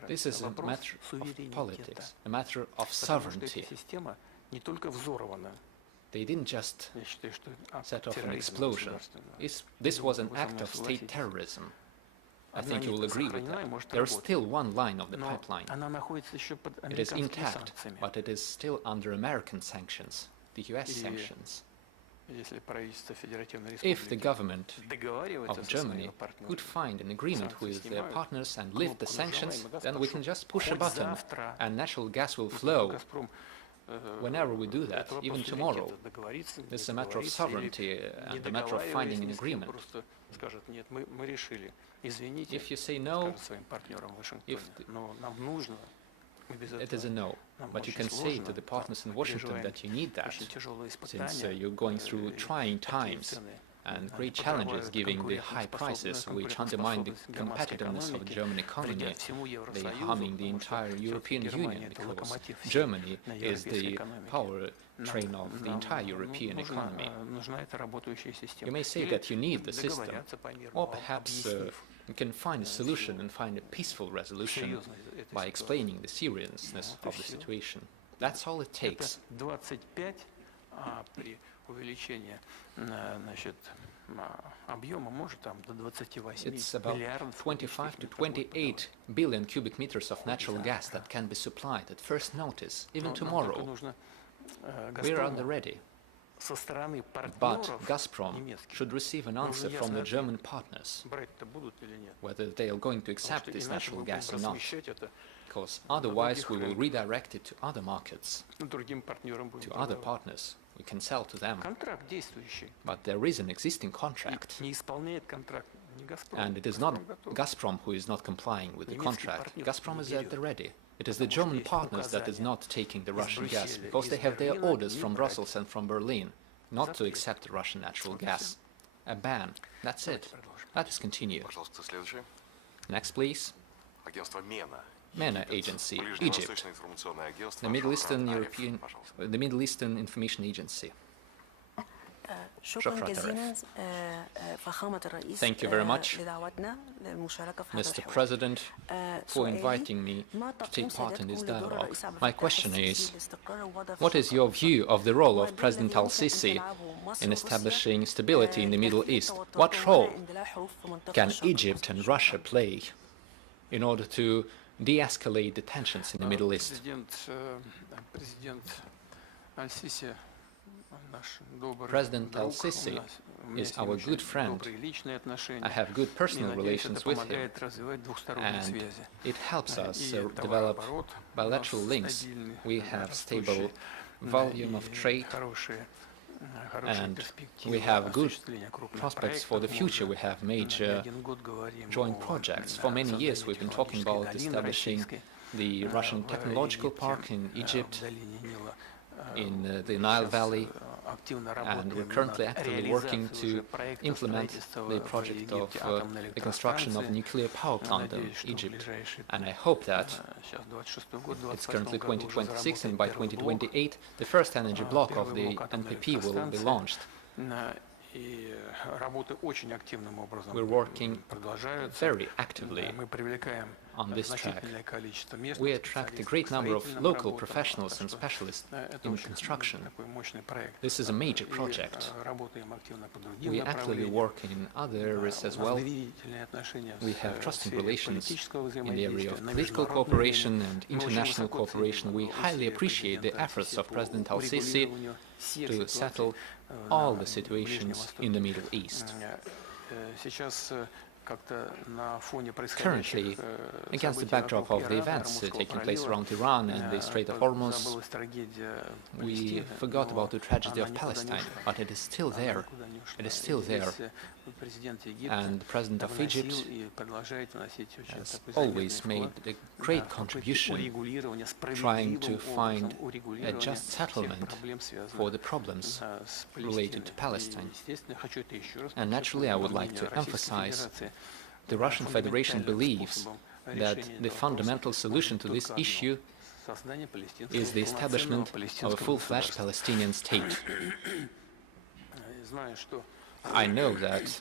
This is a matter of politics, a matter of sovereignty. They didn't just set off an explosion. This was an act of state terrorism. I think you will agree with that. There is still one line of the pipeline. It is intact, but it is still under American sanctions, the US sanctions. If the government of Germany could find an agreement with their partners and lift the sanctions, then we can just push a button and natural gas will flow. Whenever we do that, even tomorrow, it's a matter of sovereignty and a matter of finding an agreement. If you say no, it is a no. But you can say to the partners in Washington that you need that, since you're going through trying times and great challenges given the high prices which undermine the competitiveness of the German economy. They are harming the entire European Union because Germany is the power train of the entire European economy. You may say that you need the system, or perhaps you can find a solution and find a peaceful resolution by explaining the seriousness of the situation. That's all it takes. It's about 25 to 28 billion cubic meters of natural gas that can be supplied at first notice, even tomorrow. We're on the ready. But Gazprom should receive an answer from the German partners, whether they are going to accept this natural gas or not, because otherwise we will redirect it to other markets, to other partners. We can sell to them. But there is an existing contract, and it is not Gazprom who is not complying with the contract. Gazprom is at the ready. It is the German partners that is not taking the Russian gas, because they have their orders from Brussels and from Berlin not to accept the Russian natural gas. A ban. That's it. Let us continue. Next, please. MENA Agency, Egypt. The Middle Eastern Information Agency. Thank you very much, Mr. President, for inviting me to take part in this dialogue. My question is, what is your view of the role of President al-Sisi in establishing stability in the Middle East? What role can Egypt and Russia play in order to de-escalate the tensions in the Middle East? President al-Sisi is our good friend. I have good personal relations with him, and it helps us develop bilateral links. We have stable volume of trade, and we have good prospects for the future. We have major joint projects. For many years we've been talking about establishing the Russian Technological Park in Egypt, in the Nile Valley, and we're currently actively working to implement the project of the construction of a nuclear power plant in Egypt. And I hope that it's currently 2026, and by 2028 the first energy block of the NPP will be launched. We're working very actively on this track. We attract a great number of local professionals and specialists in construction. This is a major project. We actively work in other areas as well. We have trusting relations in the area of political cooperation and international cooperation. We highly appreciate the efforts of President al-Sisi to settle all the situations in the Middle East. Currently, against the backdrop of the events taking place around Iran and the Strait of Hormuz, we forgot about the tragedy of Palestine, but it is still there. It is still there. And the President of Egypt has always made a great contribution trying to find a just settlement for the problems related to Palestine. And naturally, I would like to emphasize the Russian Federation believes that the fundamental solution to this issue is the establishment of a full-fledged Palestinian state. I know that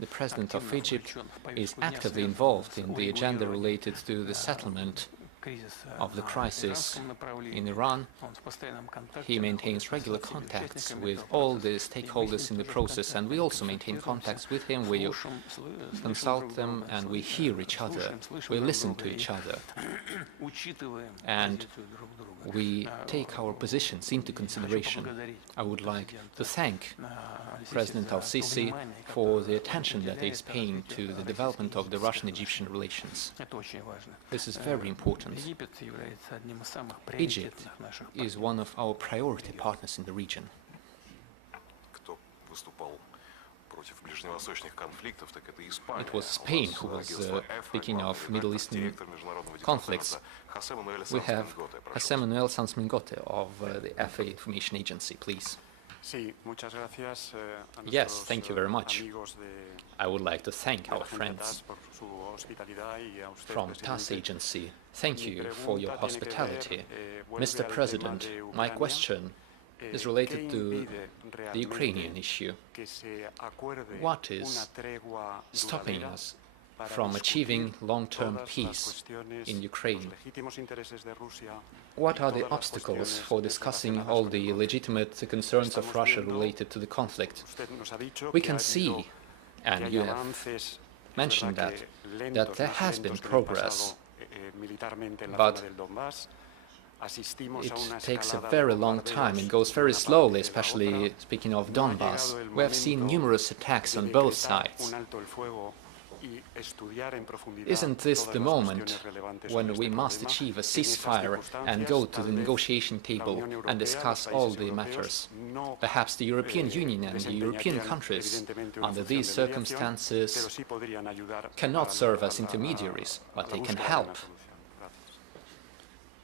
the President of Egypt is actively involved in the agenda related to the settlement of the crisis in Iran. He maintains regular contacts with all the stakeholders in the process, and we also maintain contacts with him. We consult them and we hear each other, we listen to each other, and we take our positions into consideration. I would like to thank President al-Sisi for the attention that he is paying to the development of the Russian-Egyptian relations. This is very important. Egypt is one of our priority partners in the region. It was Spain who was speaking of Middle Eastern conflicts. We have José Manuel Sanz Mingote of the FA Information Agency, please. Yes, thank you very much. I would like to thank our friends from TASS Agency. Thank you for your hospitality. Mr. President, my question is related to the Ukrainian issue. What is stopping us from achieving long-term peace in Ukraine? What are the obstacles for discussing all the legitimate concerns of Russia related to the conflict? We can see, and you have mentioned that there has been progress, but it takes a very long time. It goes very slowly, especially speaking of Donbass. We have seen numerous attacks on both sides. Isn't this the moment when we must achieve a ceasefire and go to the negotiation table and discuss all the matters? Perhaps the European Union and the European countries, under these circumstances, cannot serve as intermediaries, but they can help.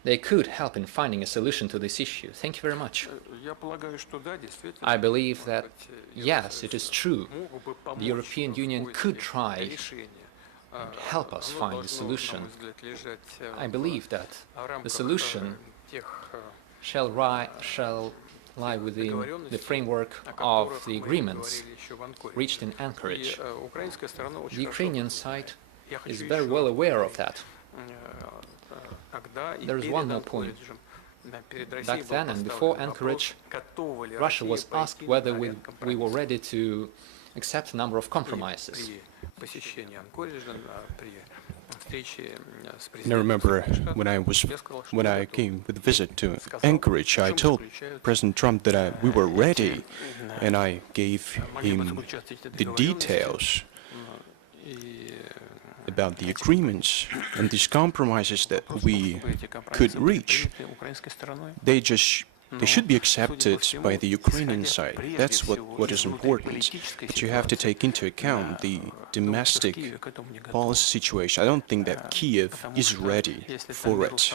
They could help in finding a solution to this issue. Thank you very much. I believe that, yes, it is true. The European Union could try and help us find a solution. I believe that the solution shall lie within the framework of the agreements reached in Anchorage. The Ukrainian side is very well aware of that. There is one more point. Back then and before Anchorage, Russia was asked whether we were ready to accept a number of compromises. And I remember when I came with a visit to Anchorage, I told President Trump that we were ready, and I gave him the details about the agreements and these compromises that we could reach. They should be accepted by the Ukrainian side. That's what is important. But you have to take into account the domestic policy situation. I don't think that Kiev is ready for it.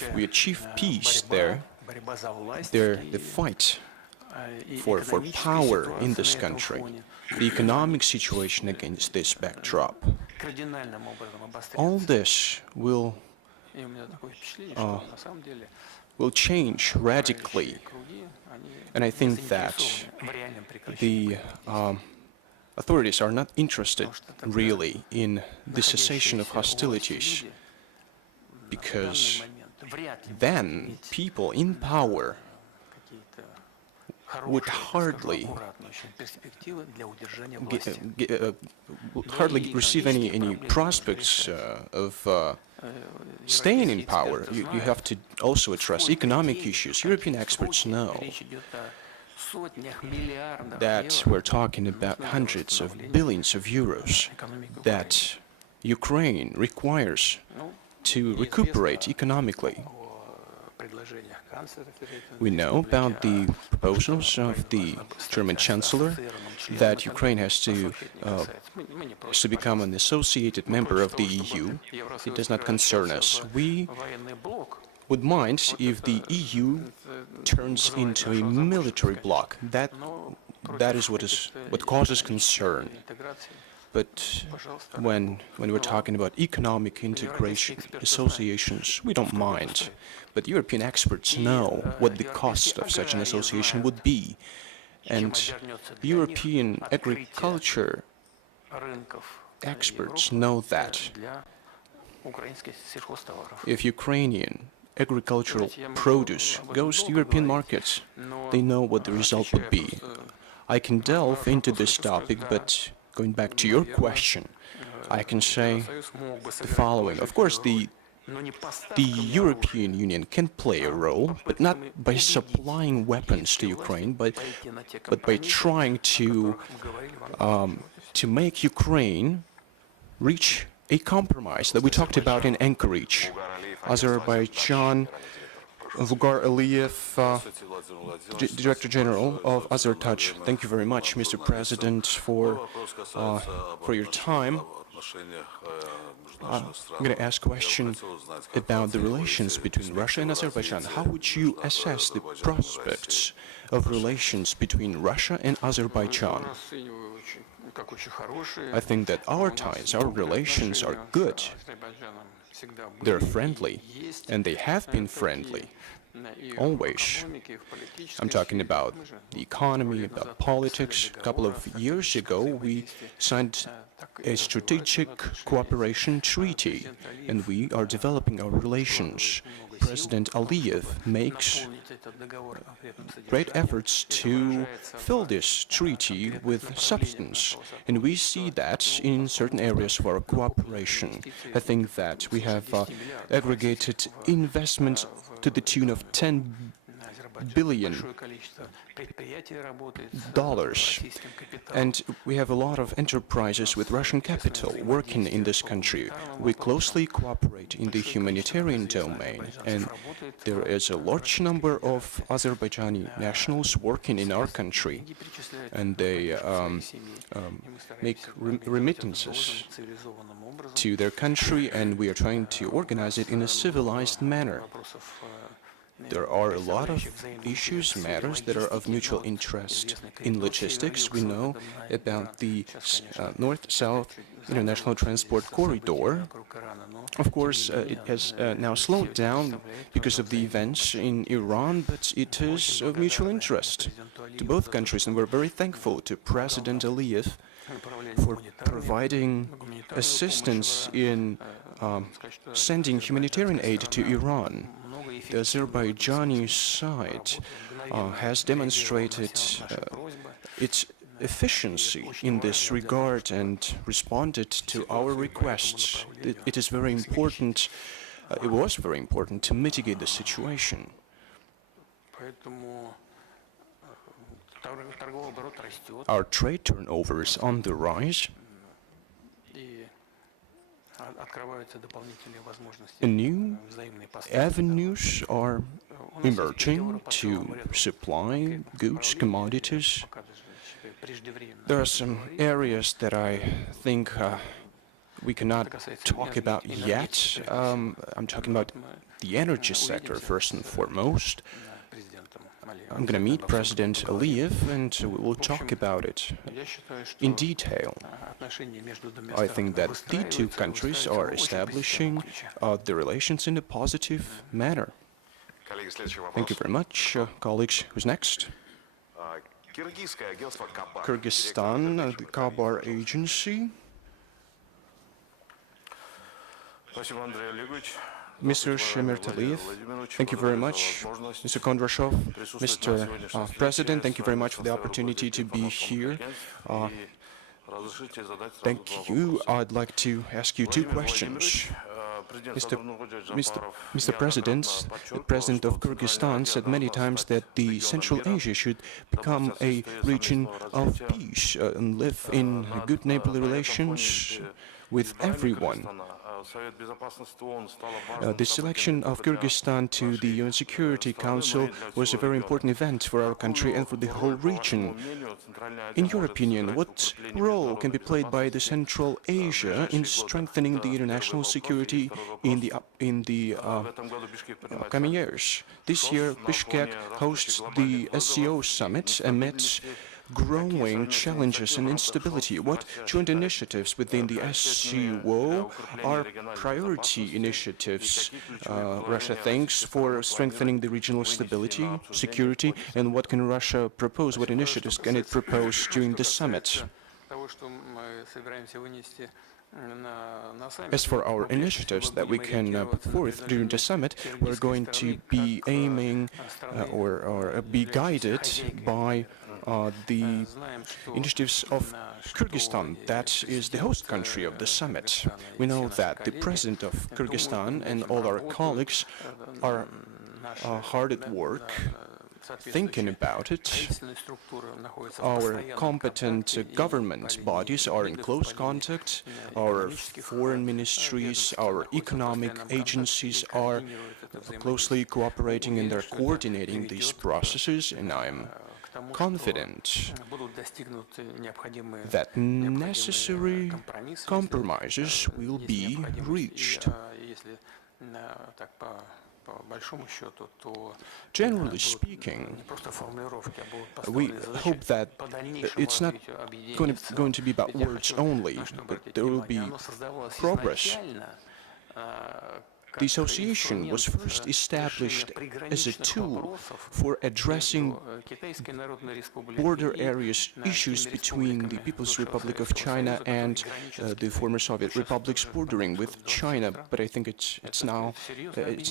If we achieve peace there, the fight for power in this country, the economic situation against this backdrop, all this will change radically. And I think that the authorities are not interested really in the cessation of hostilities, because then people in power would hardly receive any prospects of staying in power. You have to also address economic issues. European experts know that we're talking about hundreds of billions of euros that Ukraine requires to recuperate economically. We know about the proposals of the German Chancellor that Ukraine has to become an associated member of the EU. It does not concern us. We would mind if the EU turns into a military bloc. That is what causes concern. But when we're talking about economic integration, associations, we don't mind. But European experts know what the cost of such an association would be. And European agriculture experts know that. If Ukrainian agricultural produce goes to European markets, they know what the result would be. I can delve into this topic, but going back to your question, I can say the following. Of course, the European Union can play a role, but not by supplying weapons to Ukraine, but by trying to make Ukraine reach a compromise that we talked about in Anchorage. Azerbaijan, Vugar Aliyev, Director General of Azertouch. Thank you very much, Mr. President, for your time. I'm going to ask a question about the relations between Russia and Azerbaijan. How would you assess the prospects of relations between Russia and Azerbaijan? I think that our ties, our relations are good. They're friendly, and they have been friendly. always. I'm talking about the economy, about politics. A couple of years ago, we signed a strategic cooperation treaty, and we are developing our relations. President Aliyev makes great efforts to fill this treaty with substance, and we see that in certain areas of our cooperation. I think that we have aggregated investments to the tune of $10 billion. And we have a lot of enterprises with Russian capital working in this country. We closely cooperate in the humanitarian domain, and there is a large number of Azerbaijani nationals working in our country, and they make remittances to their country, and we are trying to organize it in a civilized manner. There are a lot of issues, matters that are of mutual interest. In logistics, we know about the North-South International Transport Corridor. Of course, it has now slowed down because of the events in Iran, but it is of mutual interest to both countries, and we're very thankful to President Aliyev for providing assistance in sending humanitarian aid to Iran. The Azerbaijani side has demonstrated its efficiency in this regard and responded to our requests. It is very important, it was very important to mitigate the situation. Our trade turnover is on the rise. New avenues are emerging to supply goods, commodities. There are some areas that I think we cannot talk about yet. I'm talking about the energy sector first and foremost. I'm going to meet President Aliyev and we will talk about it in detail. I think that the two countries are establishing the relations in a positive manner. Thank you very much. Colleagues, who's next? Kyrgyzstan, the Kabar Agency. Mr. Shemertaliyev, thank you very much. Mr. Kondrashov, Mr. President, thank you very much for the opportunity to be here. Thank you. I'd like to ask you two questions. Mr. President, the President of Kyrgyzstan said many times that the Central Asia should become a region of peace and live in good neighborly relations with everyone. The selection of Kyrgyzstan to the UN Security Council was a very important event for our country and for the whole region. In your opinion, what role can be played by the Central Asia in strengthening the international security in the coming years? This year, Bishkek hosts the SCO summit amid growing challenges and instability. What joint initiatives within the SCO are priority initiatives Russia thinks for strengthening the regional stability, security, and what can Russia propose, what initiatives can it propose during the summit? As for our initiatives that we can put forth during the summit, we're going to be aiming or be guided by the initiatives of Kyrgyzstan, that is the host country of the summit. We know that the President of Kyrgyzstan and all our colleagues are hard at work thinking about it. Our competent government bodies are in close contact. Our foreign ministries, our economic agencies are closely cooperating and they're coordinating these processes, and I'm confident that necessary compromises will be reached. Generally speaking, we hope that it's not going to be about words only, but there will be progress. The association was first established as a tool for addressing border areas issues between the People's Republic of China and the former Soviet republics bordering with China. But I think it's now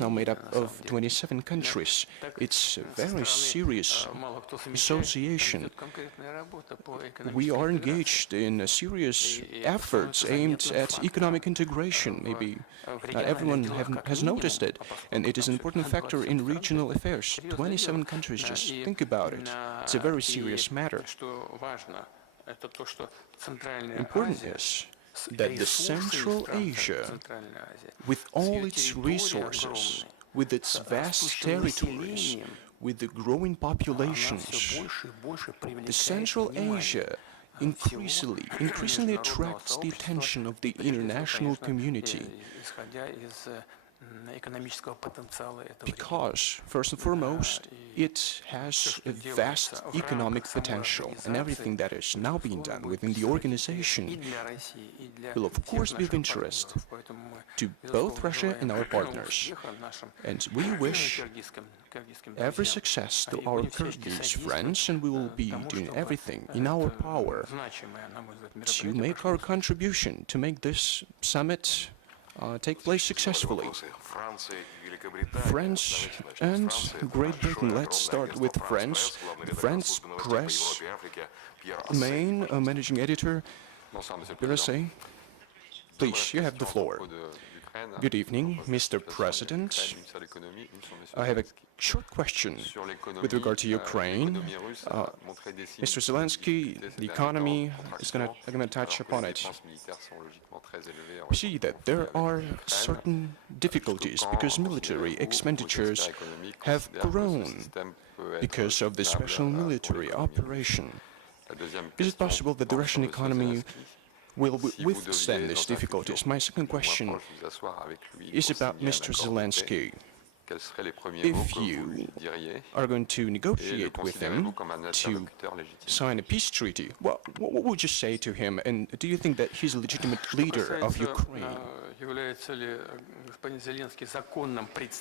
made up of 27 countries. It's a very serious association. We are engaged in serious efforts aimed at economic integration. Maybe not everyone has noticed it, and it is an important factor in regional affairs. 27 countries, just think about it. It's a very serious matter. Important is that the Central Asia, with all its resources, with its vast territories, with the growing populations, the Central Asia increasingly attracts the attention of the international community because, first and foremost, it has a vast economic potential, and everything that is now being done within the organization will of course be of interest to both Russia and our partners. And we wish every success to our Kyrgyz friends, and we will be doing everything in our power to make our contribution to make this summit take place successfully. France and Great Britain. Let's start with France. The France press main managing editor, Pierre, please, you have the floor. Good evening, Mr. President. I have a short question with regard to Ukraine. Mr. Zelensky, the economy is going to touch upon it. We see that there are certain difficulties because military expenditures have grown because of the special military operation. Is it possible that the Russian economy will withstand these difficulties? My second question is about Mr. Zelensky. If you are going to negotiate with him to sign a peace treaty, what would you say to him? And do you think that he's a legitimate leader of Ukraine?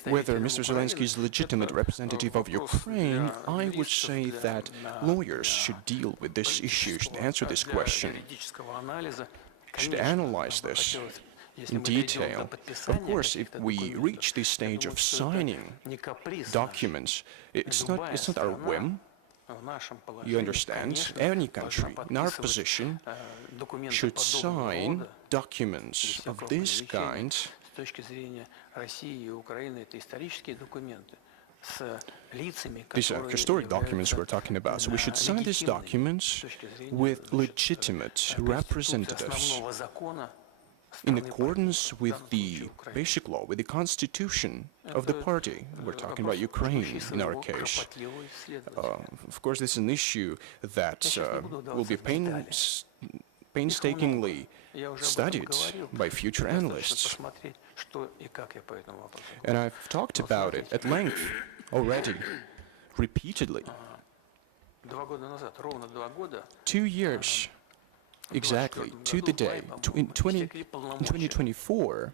Whether Mr. Zelensky is a legitimate representative of Ukraine, I would say that lawyers should deal with this issue, should answer this question, should analyze this in detail. Of course, if we reach this stage of signing documents, it's not our whim. You understand? Any country in our position should sign documents of this kind. These are historic documents we're talking about, so we should sign these documents with legitimate representatives in accordance with the basic law, with the constitution of the party. We're talking about Ukraine in our case. Of course, this is an issue that will be painstakingly studied by future analysts. And I've talked about it at length already, repeatedly. 2 years exactly to the day, in 2024,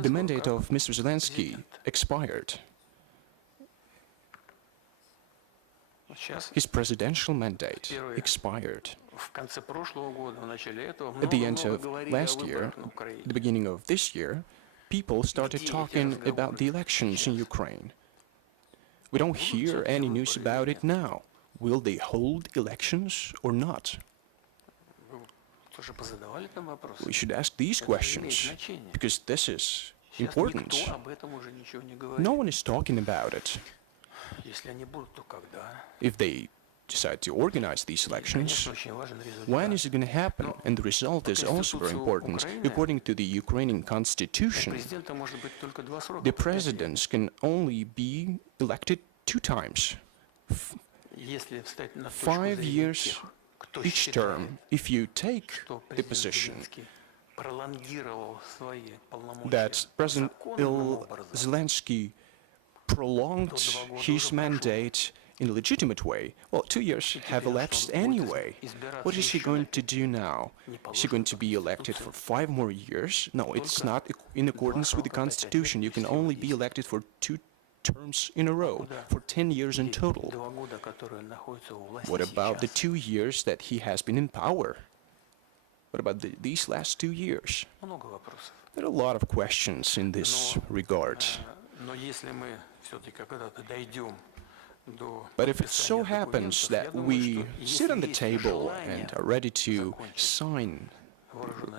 the mandate of Mr. Zelensky expired. His presidential mandate expired. At the end of last year, the beginning of this year, people started talking about the elections in Ukraine. We don't hear any news about it now. Will they hold elections or not? We should ask these questions, because this is important. No one is talking about it. If they decide to organize these elections, when is it going to happen? And the result is also very important. According to the Ukrainian constitution, the presidents can only be elected 2 times. 5 years each term. If you take the position that President Zelensky prolonged his mandate in a legitimate way, well, 2 years have elapsed anyway. What is he going to do now? Is he going to be elected for 5 more years? No, it's not in accordance with the Constitution. You can only be elected for 2 terms in a row, for 10 years in total. What about the 2 years that he has been in power? What about these last 2 years? There are a lot of questions in this regard. But if it so happens that we sit on the table and are ready to sign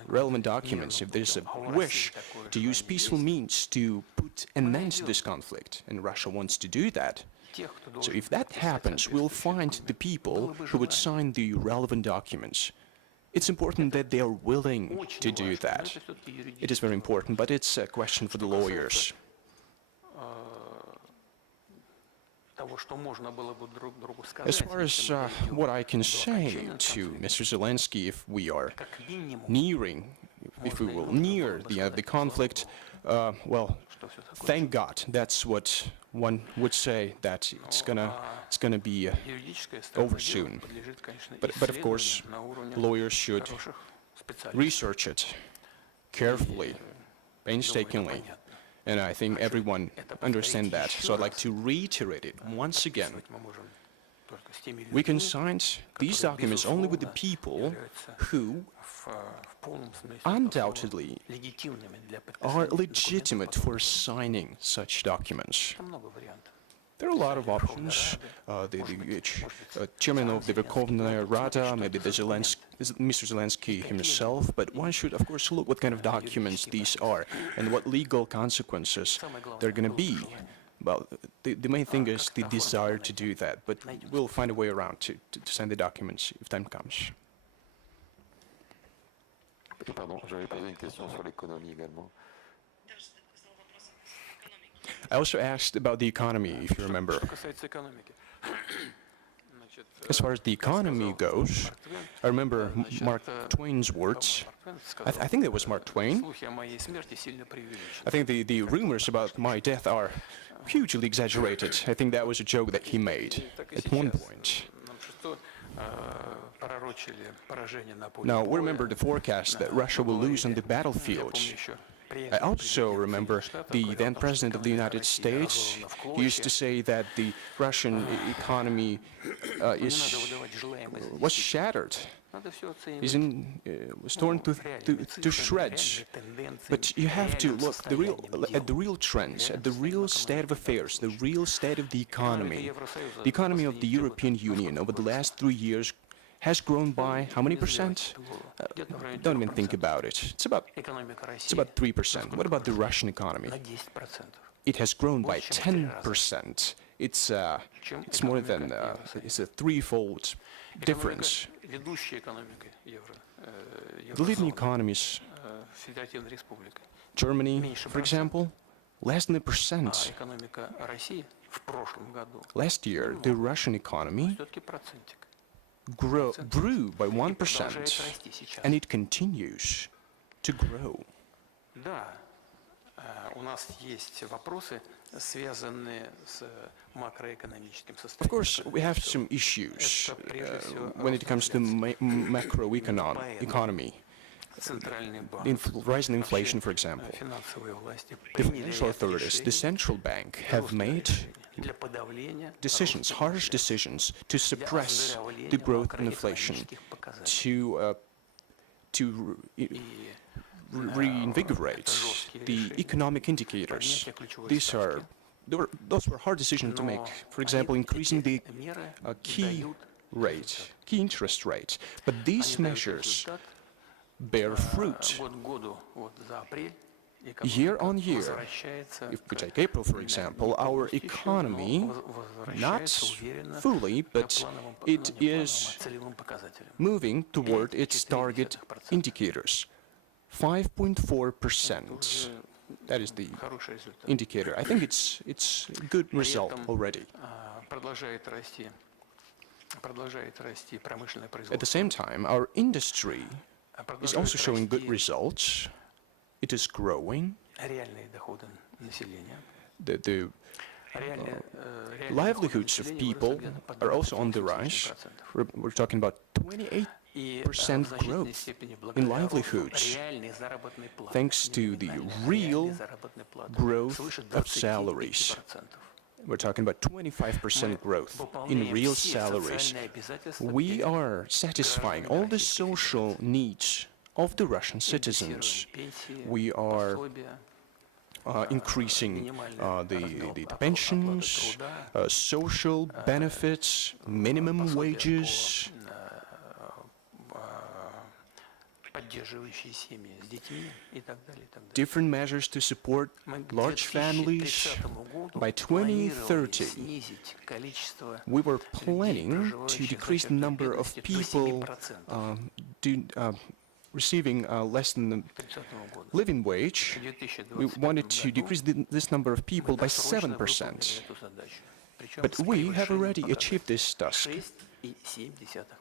relevant documents, if there's a wish to use peaceful means to put an end to this conflict, and Russia wants to do that, so if that happens, we'll find the people who would sign the relevant documents. It's important that they are willing to do that. It is very important, but it's a question for the lawyers. As far as what I can say to Mr. Zelensky, if we are nearing, if we will near the end of the conflict, well, thank God. That's what one would say, that it's gonna be over soon. But of course, lawyers should research it carefully, painstakingly. And I think everyone understands that. So I'd like to reiterate it once again. We can sign these documents only with the people who undoubtedly are legitimate for signing such documents. There are a lot of options. The chairman of the Verkhovная Rada, maybe Mr. Zelensky himself, but one should, of course, look what kind of documents these are and what legal consequences they're going to be. Well, the main thing is the desire to do that, but we'll find a way around to sign the documents if time comes. Pardon, j'avais posé une question sur l'économie également. I also asked about the economy, if you remember. As far as the economy goes, I remember Mark Twain's words. I think that was Mark Twain. I think the rumors about my death are hugely exaggerated. I think that was a joke that he made at one point. Now, we remember the forecast that Russia will lose on the battlefield. I also remember the then President of the United States used to say that the Russian economy was shattered, was torn to shreds. But you have to look at the real trends, at the real state of affairs, the real state of the economy. The economy of the European Union over the last 3 years has grown by how many percent? Don't even think about it. It's about 3%. What about the Russian economy? It has grown by 10%. It's more than it's a threefold difference. The leading economies, Germany, for example, less than 1%. Last year, the Russian economy grew by 1%, and it continues to grow. Of course, we have some issues when it comes to macroeconomy. Rising inflation, for example. The financial authorities, the central bank, have made decisions, harsh decisions, to suppress the growth in inflation, to reinvigorate the economic indicators. Those were hard decisions to make. For example, increasing the key interest rate. But these measures bear fruit. Year on year, if we take April, for example, our economy, not fully, but it is moving toward its target indicators, 5.4%. That is the indicator. I think it's a good result already. At the same time, our industry is also showing good results. It is growing. The livelihoods of people are also on the rise. We're talking about 28% growth in livelihoods, thanks to the real growth of salaries. We're talking about 25% growth in real salaries. We are satisfying all the social needs of the Russian citizens. We are increasing the pensions, social benefits, minimum wages, different measures to support large families. By 2030, we were planning to decrease the number of people receiving less than the living wage. We wanted to decrease this number of people by 7%. But we have already achieved this task.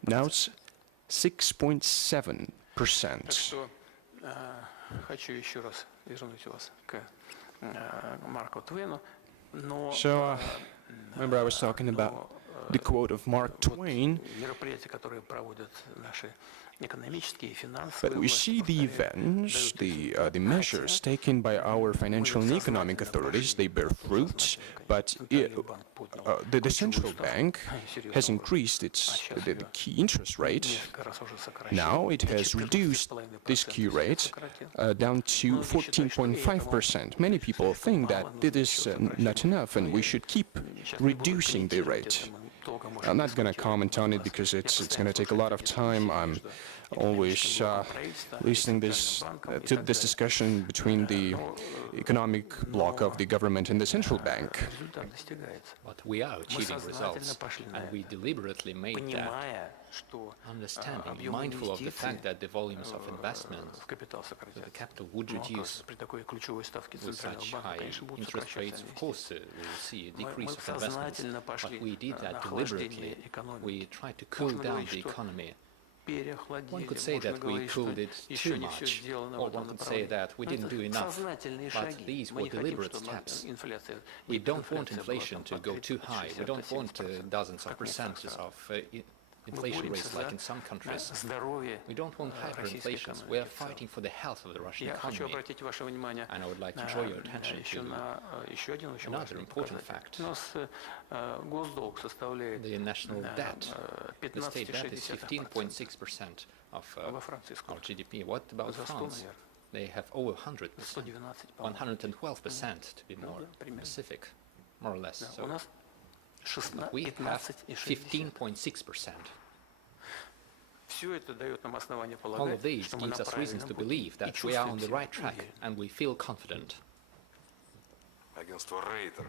Now it's 6.7%. So, remember I was talking about the quote of Mark Twain, but we see the events, the measures taken by our financial and economic authorities, they bear fruit, but the central bank has increased the key interest rate. Now it has reduced this key rate down to 14.5%. Many people think that it is not enough and we should keep reducing the rate. I'm not going to comment on it because it's going to take a lot of time. I'm always listening to this discussion between the economic bloc of the government and the central bank. But we are achieving results, and we deliberately made that, understanding, mindful of the fact that the volumes of investment, the capital would reduce with such high interest rates. Of course, we will see a decrease of investments, but we did that deliberately. We tried to cool down the economy. One could say that we cooled it too much, or one could say that we didn't do enough, but these were deliberate steps. We don't want inflation to go too high. We don't want dozens of percentages of inflation rates like in some countries. We don't want hyperinflation. We are fighting for the health of the Russian economy. And I would like to draw your attention to another important fact. The national debt, the state debt is 15.6% of our GDP. What about France? They have over 100%, 112% to be more specific, more or less. So we have 15.6%. All of these gives us reasons to believe that we are on the right track, and we feel confident.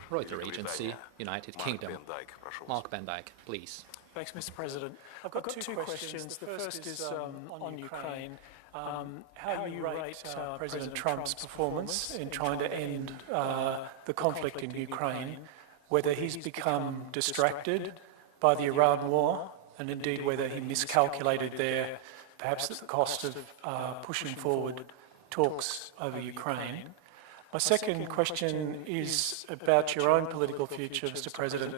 Reuters agency, United Kingdom. Mark Van Dyke, please. Thanks, Mr. President. I've got two questions. The first is on Ukraine. How you rate President Trump's performance in trying to end the conflict in Ukraine, whether he's become distracted by the Iran war, and indeed whether he miscalculated there, perhaps at the cost of pushing forward talks over Ukraine. My second question is about your own political future, Mr. President.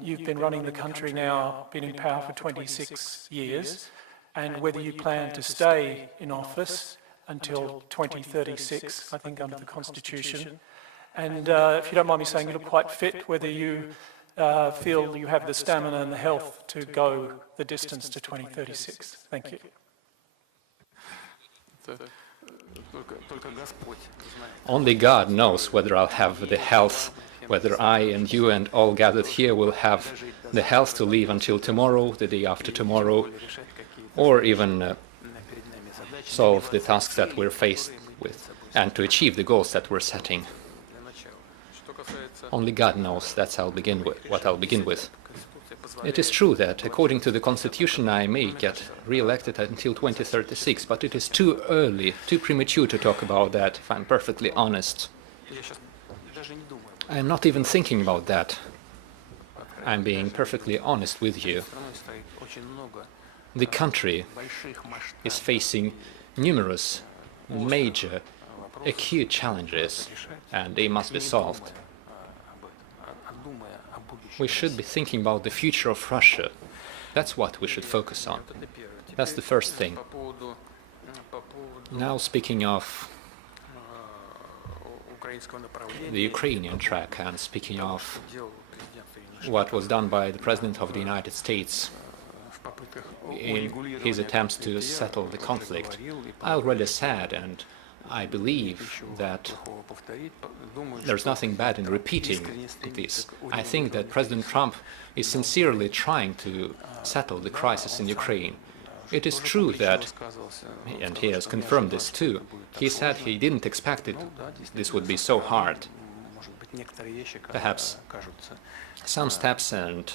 You've been running the country now, been in power for 26 years, and whether you plan to stay in office until 2036, I think under the Constitution. And if you don't mind me saying, you look quite fit, whether you feel you have the stamina and the health to go the distance to 2036. Thank you. Only God knows whether I'll have the health, whether I and you and all gathered here will have the health to live until tomorrow, the day after tomorrow, or even solve the tasks that we're faced with and to achieve the goals that we're setting. Only God knows. That's what I'll begin with. It is true that, according to the Constitution, I may get re-elected until 2036, but it is too early, too premature to talk about that, if I'm perfectly honest. I am not even thinking about that. I'm being perfectly honest with you. The country is facing numerous, major, acute challenges, and they must be solved. We should be thinking about the future of Russia. That's what we should focus on. That's the first thing. Now, speaking of the Ukrainian track and speaking of what was done by the President of the United States in his attempts to settle the conflict, I already said, and I believe that there's nothing bad in repeating this. I think that President Trump is sincerely trying to settle the crisis in Ukraine. It is true that, and he has confirmed this too, he said he didn't expect this would be so hard. Perhaps some steps and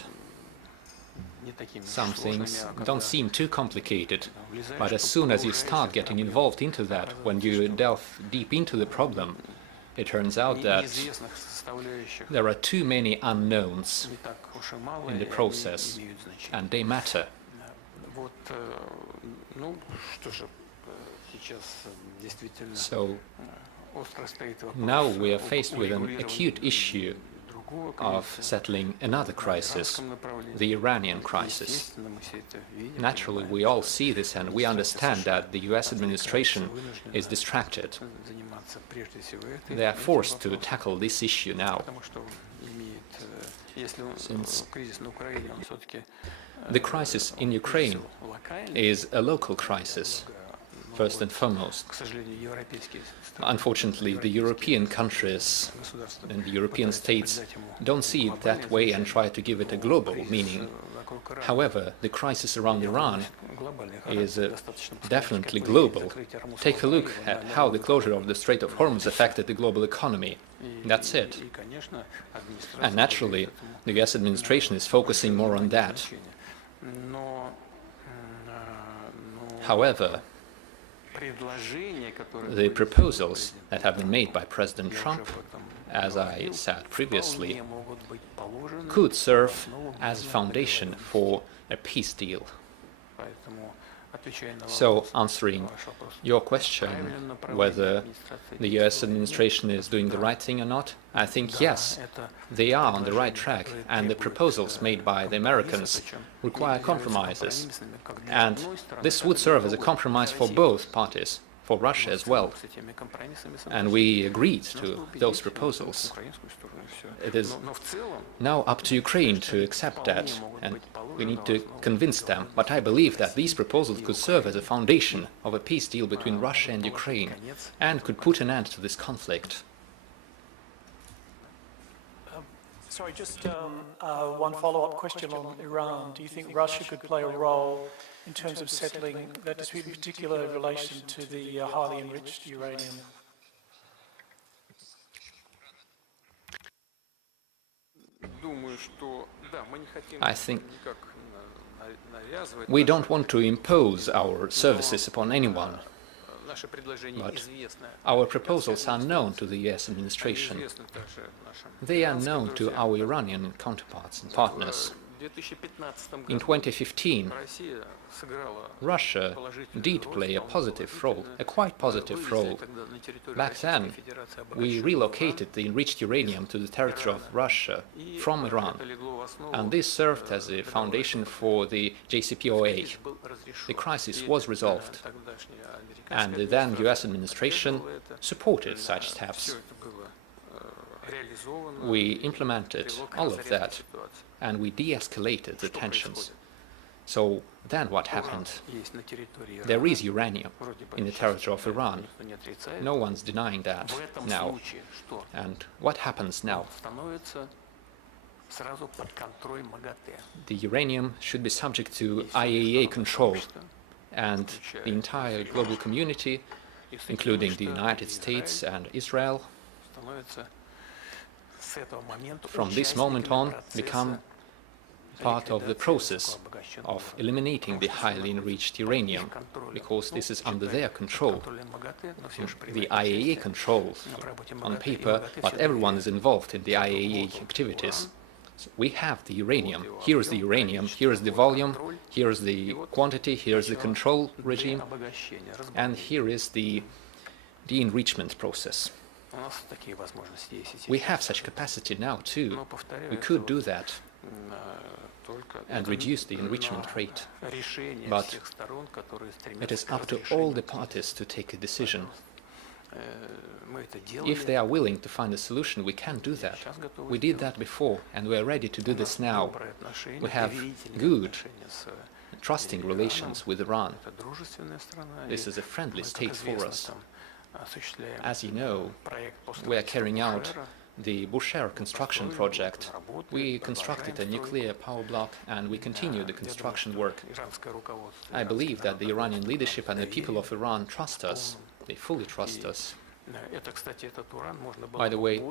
some things don't seem too complicated, but as soon as you start getting involved into that, when you delve deep into the problem, it turns out that there are too many unknowns in the process, and they matter. So now we are faced with an acute issue of settling another crisis, the Iranian crisis. Naturally, we all see this and we understand that the US administration is distracted. They are forced to tackle this issue now, since the crisis in Ukraine is a local crisis, first and foremost. Unfortunately, the European countries and the European states don't see it that way and try to give it a global meaning. However, the crisis around Iran is definitely global. Take a look at how the closure of the Strait of Hormuz affected the global economy. That's it. And naturally, the US administration is focusing more on that. However, the proposals that have been made by President Trump, as I said previously, could serve as a foundation for a peace deal. So, answering your question, whether the US administration is doing the right thing or not, I think yes, they are on the right track, and the proposals made by the Americans require compromises. And this would serve as a compromise for both parties, for Russia as well. And we agreed to those proposals. It is now up to Ukraine to accept that, and we need to convince them. But I believe that these proposals could serve as a foundation of a peace deal between Russia and Ukraine, and could put an end to this conflict. Sorry, just one follow-up question on Iran. Do you think Russia could play a role in terms of settling that dispute, in particular in relation to the highly enriched uranium? I think we don't want to impose our services upon anyone, but our proposals are known to the US administration. They are known to our Iranian counterparts and partners. In 2015, Russia did play a positive role, a quite positive role. Back then, we relocated the enriched uranium to the territory of Russia from Iran, and this served as a foundation for the JCPOA. The crisis was resolved, and the then US administration supported such steps. We implemented all of that, and we de-escalated the tensions. So then what happened? There is uranium in the territory of Iran. No one's denying that now. And what happens now? The uranium should be subject to IAEA control, and the entire global community, including the United States and Israel, from this moment on become part of the process of eliminating the highly enriched uranium, because this is under their control. The IAEA control on paper, but everyone is involved in the IAEA activities. So we have the uranium. Here is the uranium, here is the volume, here is the quantity, here is the control regime, and here is the enrichment process. We have such capacity now too. We could do that and reduce the enrichment rate. But it is up to all the parties to take a decision. If they are willing to find a solution, we can do that. We did that before, and we are ready to do this now. We have good, trusting relations with Iran. This is a friendly state for us. As you know, we are carrying out the Bushehr construction project. We constructed a nuclear power block and we continue the construction work. I believe that the Iranian leadership and the people of Iran trust us. They fully trust us. By the way,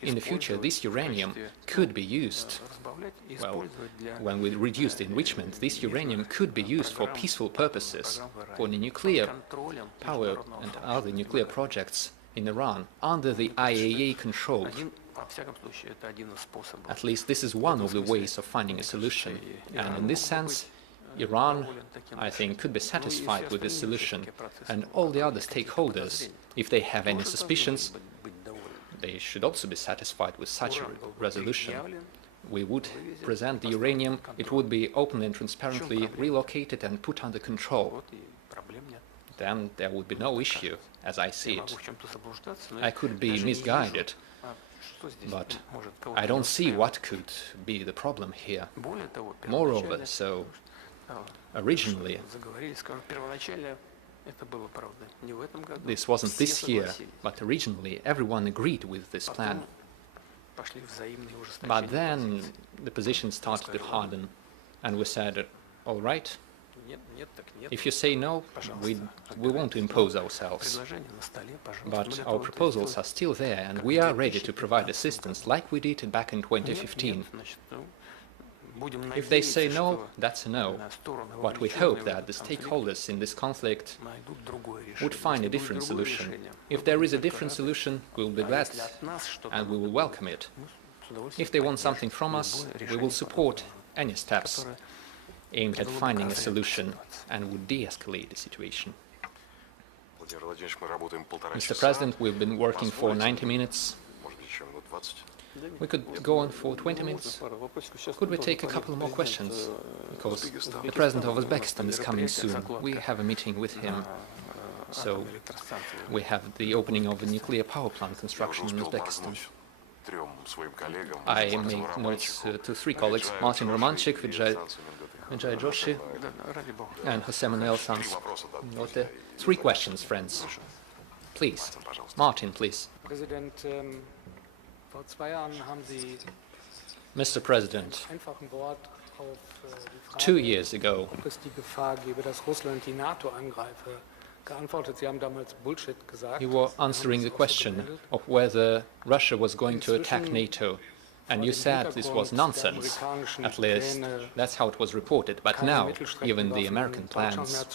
in the future, this uranium could be used, well, when we reduce the enrichment, this uranium could be used for peaceful purposes, for the nuclear power and other nuclear projects in Iran, under the IAEA control. At least this is one of the ways of finding a solution. And in this sense, Iran, I think, could be satisfied with this solution. And all the other stakeholders, if they have any suspicions, they should also be satisfied with such a resolution. We would present the uranium, it would be openly and transparently relocated and put under control. Then there would be no issue, as I see it. I could be misguided, but I don't see what could be the problem here. Moreover, so originally, this wasn't this year, but originally everyone agreed with this plan. But then the position started to harden, and we said, all right, if you say no, we won't impose ourselves. But our proposals are still there, and we are ready to provide assistance like we did back in 2015. If they say no, that's a no. But we hope that the stakeholders in this conflict would find a different solution. If there is a different solution, we will be glad and we will welcome it. If they want something from us, we will support any steps aimed at finding a solution and would de-escalate the situation. Mr. President, we've been working for 90 minutes. We could go on for 20 minutes. Could we take a couple more questions? Because the President of Uzbekistan is coming soon. We have a meeting with him. So we have the opening of a nuclear power plant construction in Uzbekistan. I make notes to three colleagues, Martin Romanchik, Vijay Joshi, and Jose Manuel Sanz. Three questions, friends. Please. Martin, please. Mr. President, 2 years ago, you were answering the question of whether Russia was going to attack NATO, and you said this was nonsense. At least that's how it was reported. But now, even the American plans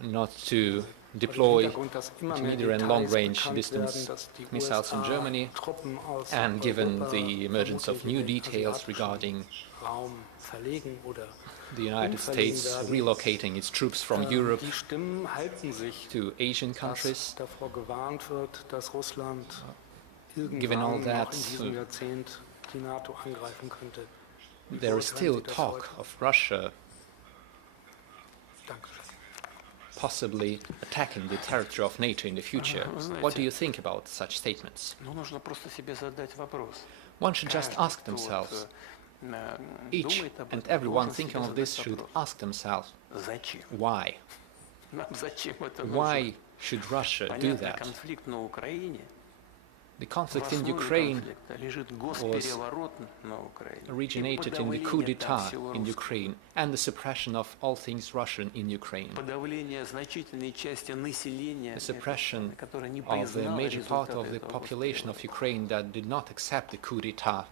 not to deploy intermediate and long-range distance missiles in Germany, and given the emergence of new details regarding the United States relocating its troops from Europe to Asian countries, given all that, there is still talk of Russia possibly attacking the territory of NATO in the future. What do you think about such statements? One should just ask themselves. Each and everyone thinking of this should ask themselves, why? Why should Russia do that? The conflict in Ukraine was originated in the coup d'etat in Ukraine and the suppression of all things Russian in Ukraine. The suppression of the major part of the population of Ukraine that did not accept the coup d'etat.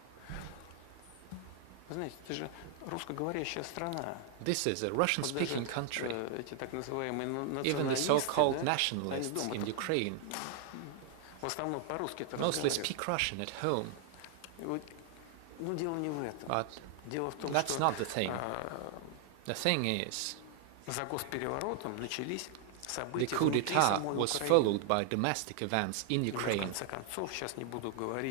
This is a Russian-speaking country. Even the so-called nationalists in Ukraine mostly speak Russian at home. But that's not the thing. The thing is, The coup d'etat was followed by domestic events in Ukraine.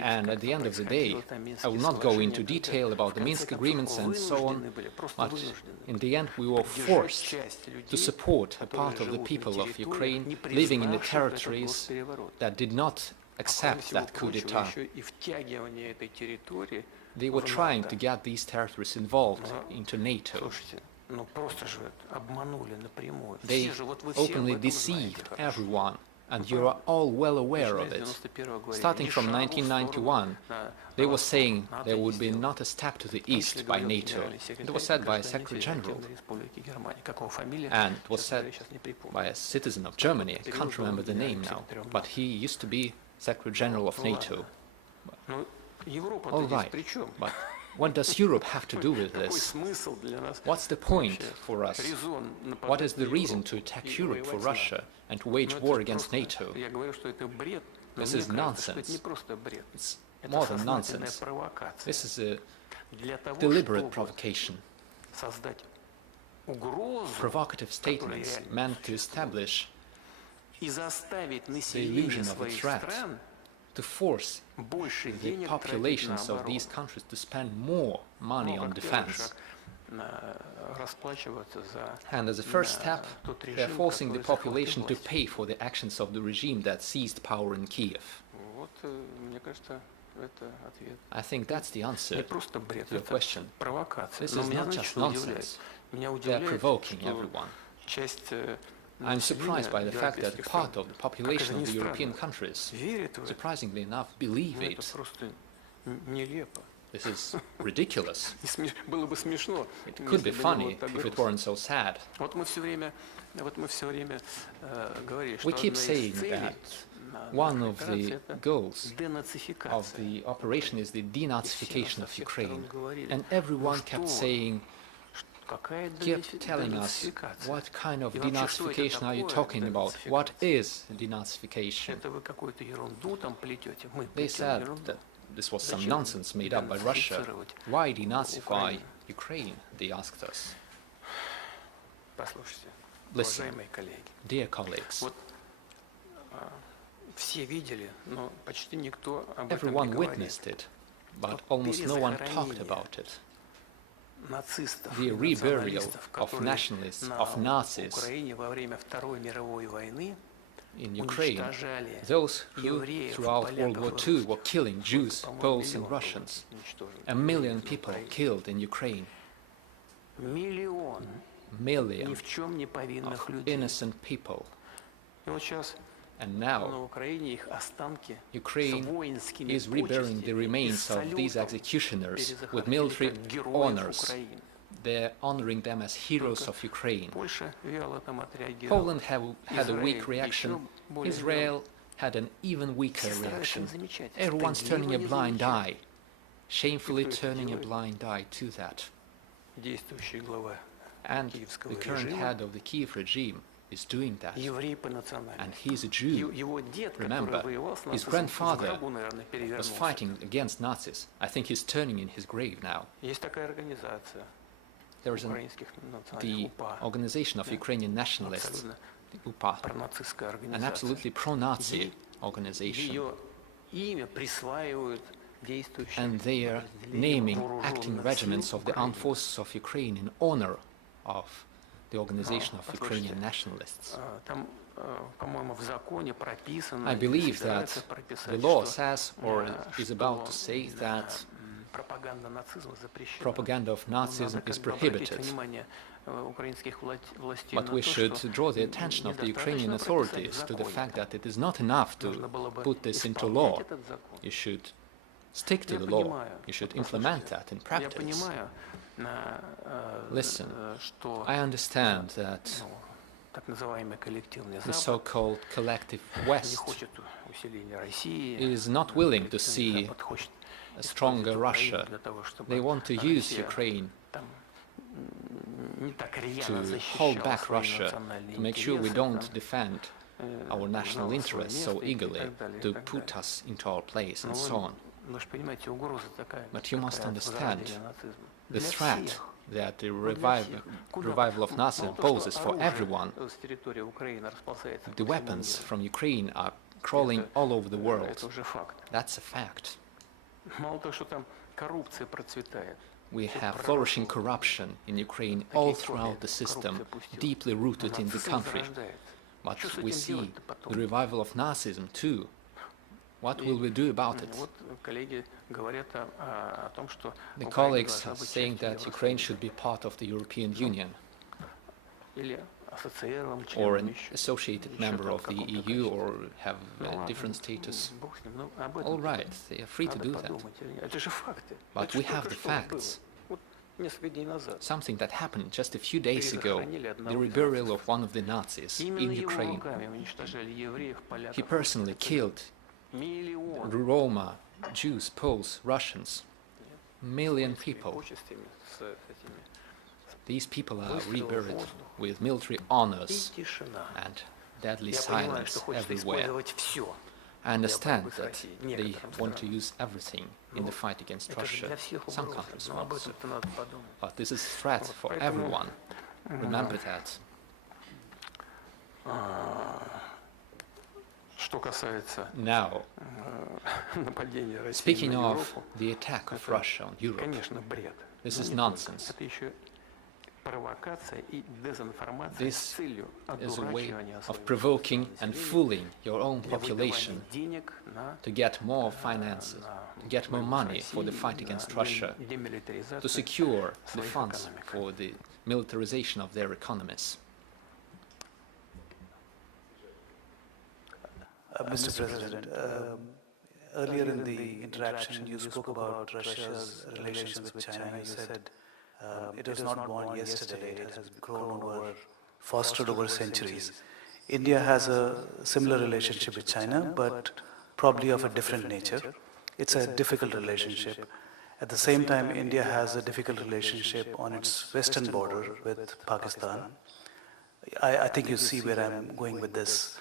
And at the end of the day, I will not go into detail about the Minsk agreements and so on, but in the end we were forced to support a part of the people of Ukraine living in the territories that did not accept that coup d'etat. They were trying to get these territories involved into NATO. They openly deceived everyone, and you are all well aware of it. Starting from 1991, they were saying there would be not a step to the east by NATO. It was said by a Secretary General, and it was said by a citizen of Germany. I can't remember the name now, but he used to be Secretary General of NATO. All right, but what does Europe have to do with this? What's the point for us? What is the reason to attack Europe for Russia and to wage war against NATO? This is nonsense. It's more than nonsense. This is a deliberate provocation. Provocative statements meant to establish the illusion of a threat, to force the populations of these countries to spend more money on defense. And as a first step, they are forcing the population to pay for the actions of the regime that seized power in Kiev. I think that's the answer to your question. This is not just nonsense. They are provoking everyone. I'm surprised by the fact that part of the population of the European countries, surprisingly enough, believe it. This is ridiculous. It could be funny if it weren't so sad. We keep saying that one of the goals of the operation is the denazification of Ukraine. And everyone kept telling us, what kind of denazification are you talking about? What is denazification? They said that this was some nonsense made up by Russia. Why denazify Ukraine? They asked us. Listen, dear colleagues, everyone witnessed it, but almost no one talked about it. The reburial of nationalists, of Nazis in Ukraine, those who throughout World War II were killing Jews, Poles and Russians. 1 million people killed in Ukraine. Million of innocent people. And now, Ukraine is reburying the remains of these executioners with military honors. They're honoring them as heroes of Ukraine. Poland had a weak reaction. Israel had an even weaker reaction. Everyone's turning a blind eye, shamefully turning a blind eye to that. And the current head of the Kiev regime is doing that. And he's a Jew. Remember, his grandfather was fighting against Nazis. I think he's turning in his grave now. There is the Organization of Ukrainian Nationalists, the UPA, an absolutely pro-Nazi organization. And they are naming acting regiments of the armed forces of Ukraine in honor of the Organization of Ukrainian Nationalists. I believe that the law says, or is about to say, that propaganda of Nazism is prohibited. But we should draw the attention of the Ukrainian authorities to the fact that it is not enough to put this into law. You should stick to the law. You should implement that in practice. Listen, I understand that the so-called collective West is not willing to see a stronger Russia. They want to use Ukraine to hold back Russia, to make sure we don't defend our national interests so eagerly, to put us into our place and so on. But you must understand, the threat that the revival of Nazism poses for everyone. The weapons from Ukraine are crawling all over the world. That's a fact. We have flourishing corruption in Ukraine all throughout the system, deeply rooted in the country. But we see the revival of Nazism too. What will we do about it? The colleagues are saying that Ukraine should be part of the European Union or an associated member of the EU or have a different status. All right, they are free to do that. But we have the facts. Something that happened just a few days ago, the reburial of one of the Nazis in Ukraine. He personally killed Roma, Jews, Poles, Russians, million people. These people are reburied with military honors and deadly silence everywhere. I understand that they want to use everything in the fight against Russia. Some countries want to. But this is a threat for everyone. Remember that. Now, speaking of the attack of Russia on Europe, this is nonsense. This is a way of provoking and fooling your own population to get more finances, to get more money for the fight against Russia, to secure the funds for the militarization of their economies. Mr. President, earlier in the interaction you spoke about Russia's relations with China. You said it was not born yesterday, it has grown over, fostered over centuries. India has a similar relationship with China, but probably of a different nature. It's a difficult relationship. At the same time, India has a difficult relationship on its western border with Pakistan. I think you see where I'm going with this.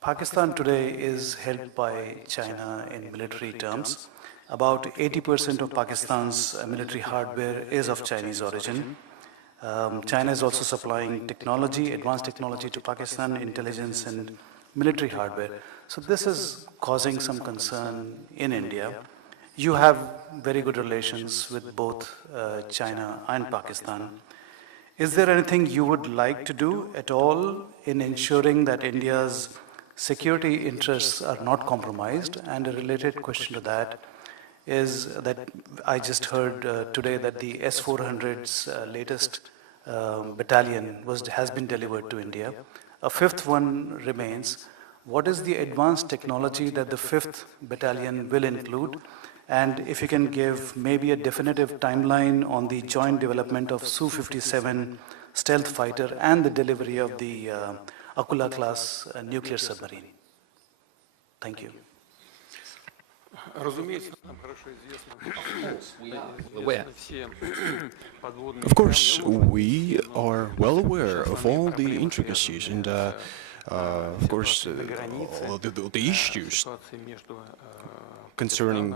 Pakistan today is held by China in military terms. About 80% of Pakistan's military hardware is of Chinese origin. China is also supplying technology, advanced technology to Pakistan, intelligence and military hardware. So this is causing some concern in India. You have very good relations with both China and Pakistan. Is there anything you would like to do at all in ensuring that India's security interests are not compromised? And a related question to that is that I just heard today that the S-400's latest battalion has been delivered to India. A fifth one remains. What is the advanced technology that the 5th battalion will include? And if you can give maybe a definitive timeline on the joint development of Su-57 stealth fighter and the delivery of the Akula class nuclear submarine. Thank you. Of course, we are well aware of all the intricacies and, of course, all the issues concerning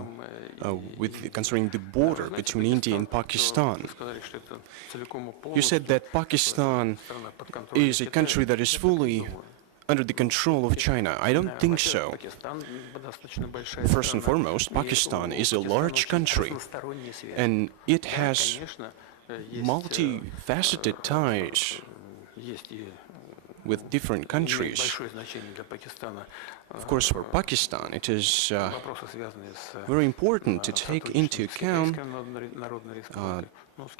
the border between India and Pakistan. You said that Pakistan is a country that is fully under the control of China. I don't think so. First and foremost, Pakistan is a large country, and it has multifaceted ties with different countries. Of course, for Pakistan, it is very important to take into account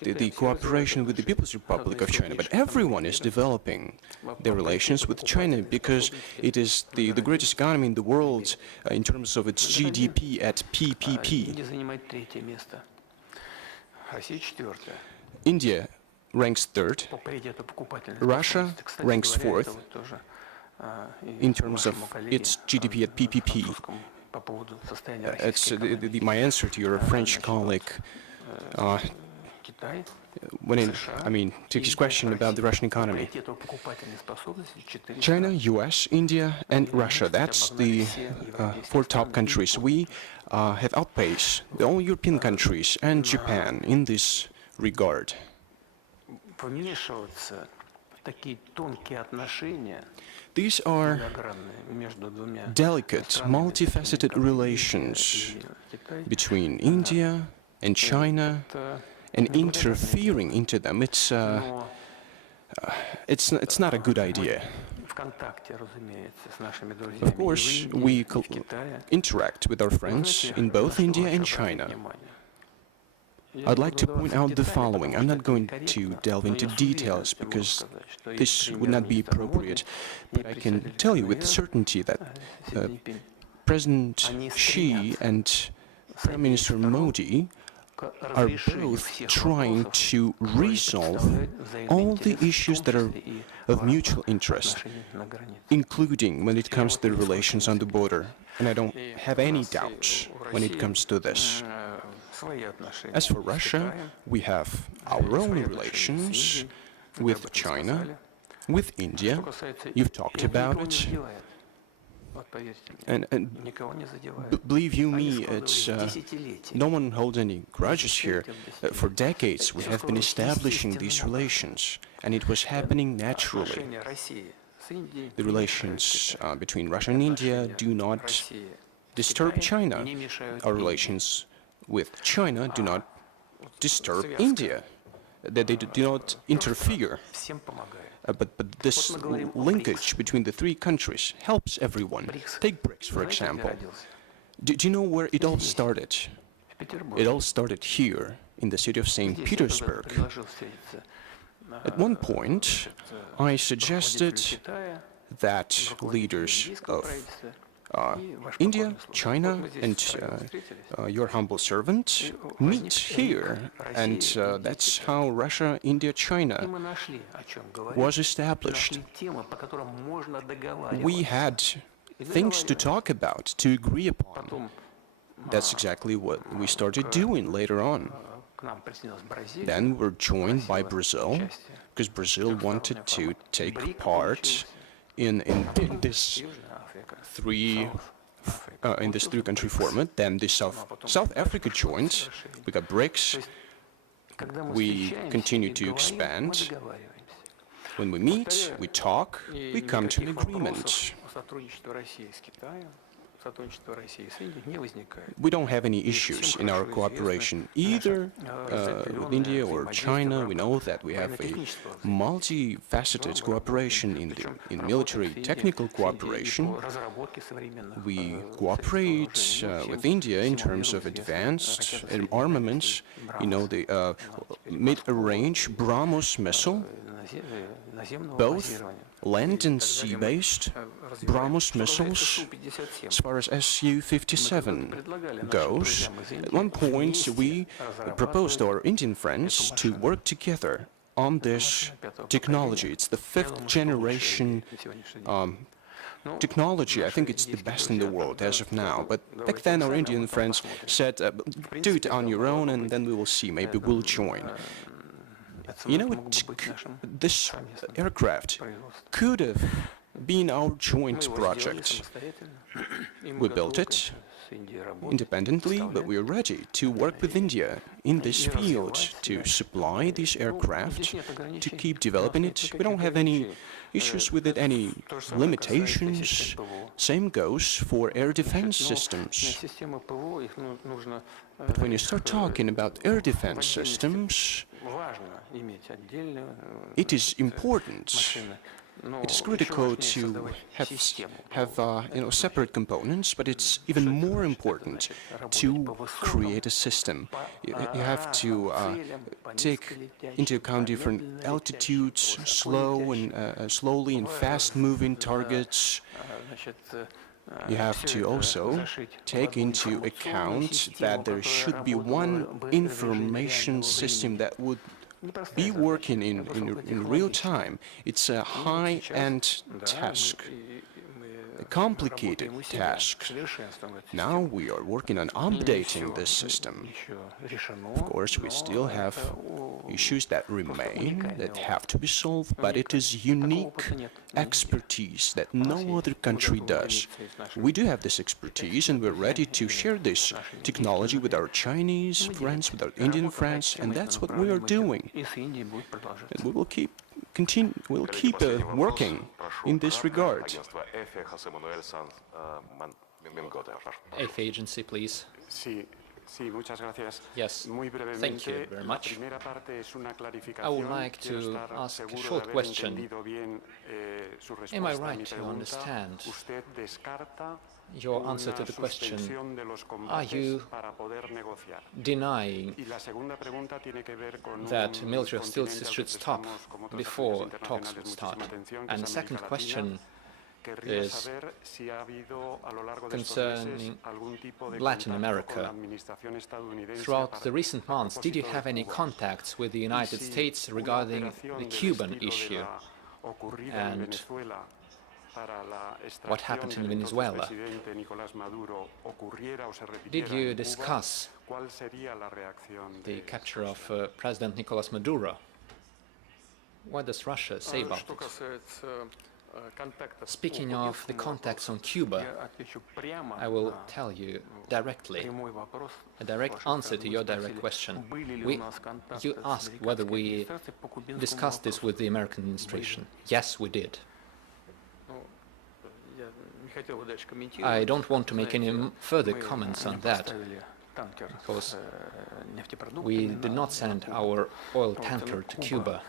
the cooperation with the People's Republic of China. But everyone is developing their relations with China because it is the greatest economy in the world in terms of its GDP at PPP. India ranks 3rd, Russia ranks 4th in terms of its GDP at PPP. It's my answer to your French colleague to his question about the Russian economy. China, US, India, and Russia, that's the 4 top countries. We have outpaced all European countries and Japan in this regard. Вмешиваться в такие тонкие отношения These are delicate, multifaceted relations between India and China, and interfering into them, it's not a good idea. Of course, we interact with our friends in both India and China. I'd like to point out the following. I'm not going to delve into details because this would not be appropriate, but I can tell you with certainty that President Xi and Prime Minister Modi are both trying to resolve all the issues that are of mutual interest, including when it comes to the relations on the border. And I don't have any doubts when it comes to this. As for Russia, we have our own relations with China, with India. You've talked about it. And believe you me, it's no one holds any grudges here. For decades, we have been establishing these relations, and it was happening naturally. The relations between Russia and India do not disturb China. Our relations with China do not disturb India. They do not interfere. But this linkage between the three countries helps everyone. Take BRICS, for example. Do you know where it all started? It all started here, in the city of St. Petersburg. At one point, I suggested that leaders of India, China, and your humble servant meet here, and that's how Russia, India, China was established. We had things to talk about, to agree upon. That's exactly what we started doing later on. Then we were joined by Brazil, because Brazil wanted to take part in this three-country format. Then the South Africa joined. We got BRICS. We continue to expand. When we meet, we talk, we come to an agreement. We don't have any issues in our cooperation, either with India or China. We know that we have a multifaceted cooperation in military technical cooperation. We cooperate with India in terms of advanced armaments. You know, the mid-range BrahMos missile, both land and sea-based BrahMos missiles. As far as Su-57 goes, at one point we proposed to our Indian friends to work together on this technology. It's the 5th generation technology. I think it's the best in the world as of now. But back then our Indian friends said, do it on your own and then we will see, maybe we'll join. You know, this aircraft could have been our joint project. We built it independently, but we are ready to work with India in this field to supply these aircraft, to keep developing it. We don't have any issues with it, any limitations. Same goes for air defense systems. But when you start talking about air defense systems, it is important. It is critical to have separate components, but it's even more important to create a system. You have to take into account different altitudes, slowly and fast-moving targets. You have to also take into account that there should be one information system that would be working in real time. It's a high-end task. a complicated task. Now we are working on updating this system. Of course, we still have issues that remain, that have to be solved, but it is unique expertise that no other country does. We do have this expertise, and we're ready to share this technology with our Chinese friends, with our Indian friends, and that's what we are doing. And we will keep working in this regard. APT agency, please. Yes, thank you very much. I would like to ask a short question. Am I right to understand your answer to the question, are you denying that military hostilities should stop before talks would start? And the second question is concerning Latin America. Throughout the recent months, did you have any contacts with the United States regarding the Cuban issue and what happened in Venezuela? Did you discuss the capture of President Nicolas Maduro? What does Russia say about it? Speaking of the contacts on Cuba, I will tell you directly, a direct answer to your direct question. You asked whether we discussed this with the American administration. Yes, we did. I don't want to make any further comments on that, because we did not send our oil tanker to Cuba.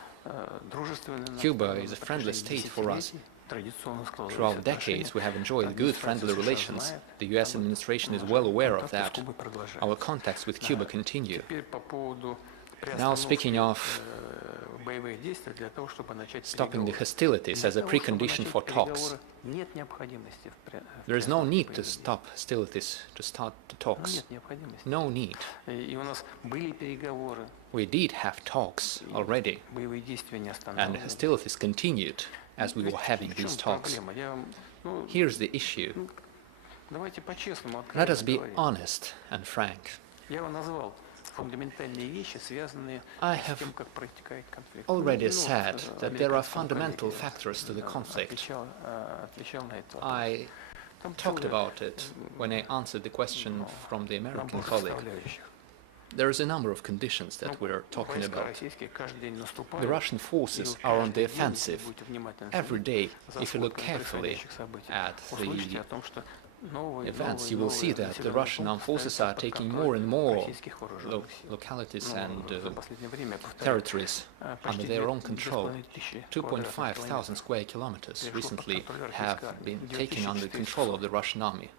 Cuba is a friendly state for us. Throughout decades, we have enjoyed good friendly relations. The US administration is well aware of that. Our contacts with Cuba continue. Now, speaking of stopping the hostilities as a precondition for talks, there is no need to stop hostilities to start the talks. No need. We did have talks already, and hostilities continued as we were having these talks. Here's the issue. Let us be honest and frank. I have already said that there are fundamental factors to the conflict. I talked about it when I answered the question from the American colleague. There is a number of conditions that we're talking about. The Russian forces are on the offensive. Every day, if you look carefully at the events, you will see that the Russian armed forces are taking more and more localities and territories under their own control. 2,500 square kilometers recently have been taken under control of the Russian army.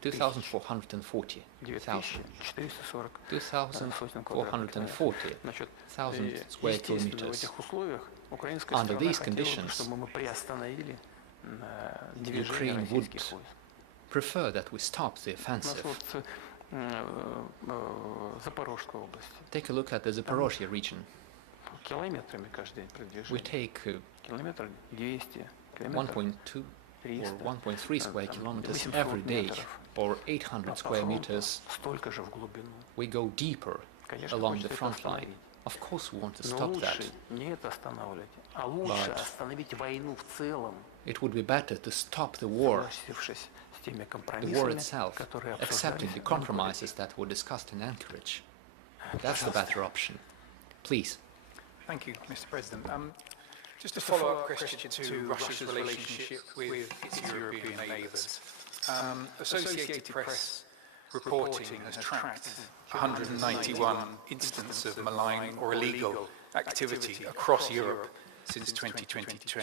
2,440,000 square kilometers. Under these conditions, Ukraine would prefer that we stop the offensive. Take a look at the Zaporozhye region. We take 1.2 or 1.3 square kilometers every day, or 800 square meters. We go deeper along the front line. Of course we want to stop that, but it would be better to stop the war itself, accepting the compromises that were discussed in Anchorage. That's the better option. Please. Thank you, Mr. President. Just a follow-up question to Russia's relationship with its European neighbours. Associated Press reporting has tracked 191 instances of malign or illegal activity across Europe since 2022.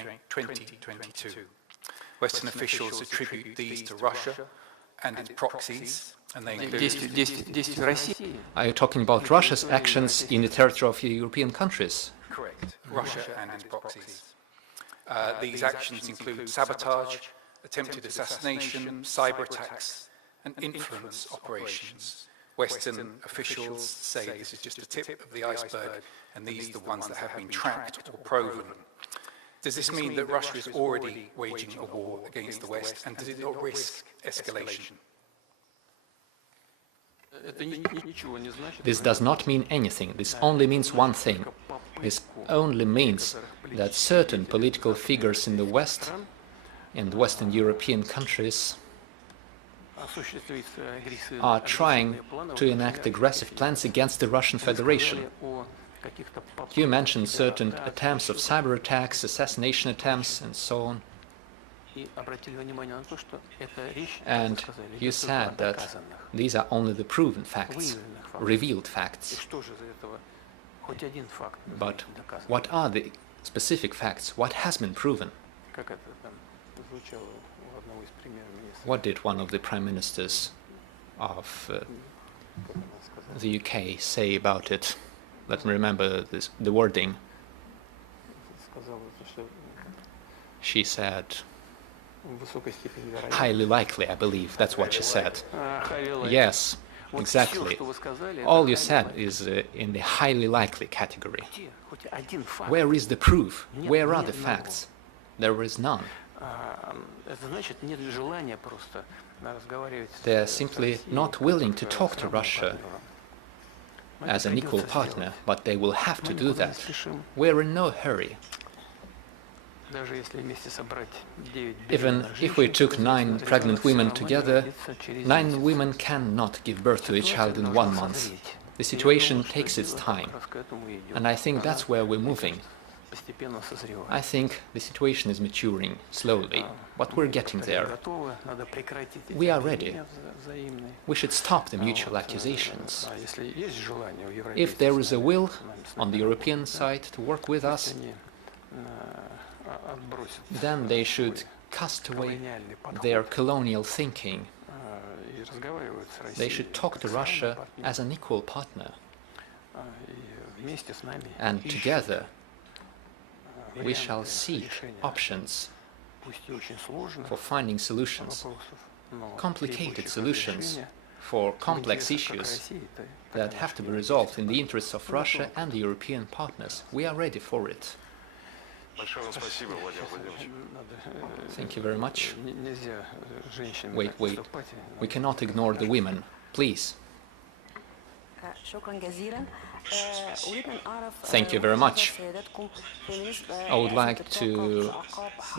Western officials attribute these to Russia and its proxies, and they include... Are you talking about Russia's actions in the territory of European countries? Correct. Russia and its proxies. These actions include sabotage, attempted assassination, cyber attacks, and influence operations. Western officials say this is just the tip of the iceberg, and these are the ones that have been tracked or proven. Does this mean that Russia is already waging a war against the West, and does it not risk escalation? This does not mean anything. This only means one thing. This only means that certain political figures in the West and Western European countries are trying to enact aggressive plans against the Russian Federation. You mentioned certain attempts of cyber attacks, assassination attempts, and so on. And you said that these are only the proven facts, revealed facts. But what are the specific facts? What has been proven? What did one of the prime ministers of the UK say about it? Let me remember the wording. She said, highly likely, I believe. That's what she said. Yes, exactly. All you said is in the highly likely category. Where is the proof? Where are the facts? There is none. They are simply not willing to talk to Russia as an equal partner, but they will have to do that. We're in no hurry. Even if we took 9 pregnant women together, 9 women cannot give birth to a child in 1 month. The situation takes its time, and I think that's where we're moving. I think the situation is maturing slowly, but we're getting there. We are ready. We should stop the mutual accusations. If there is a will on the European side to work with us, then they should cast away their colonial thinking. They should talk to Russia as an equal partner. And together we shall seek options for finding solutions, complicated solutions for complex issues that have to be resolved in the interests of Russia and the European partners. We are ready for it. Thank you very much. Wait. We cannot ignore the women. Please. Thank you very much. I would like to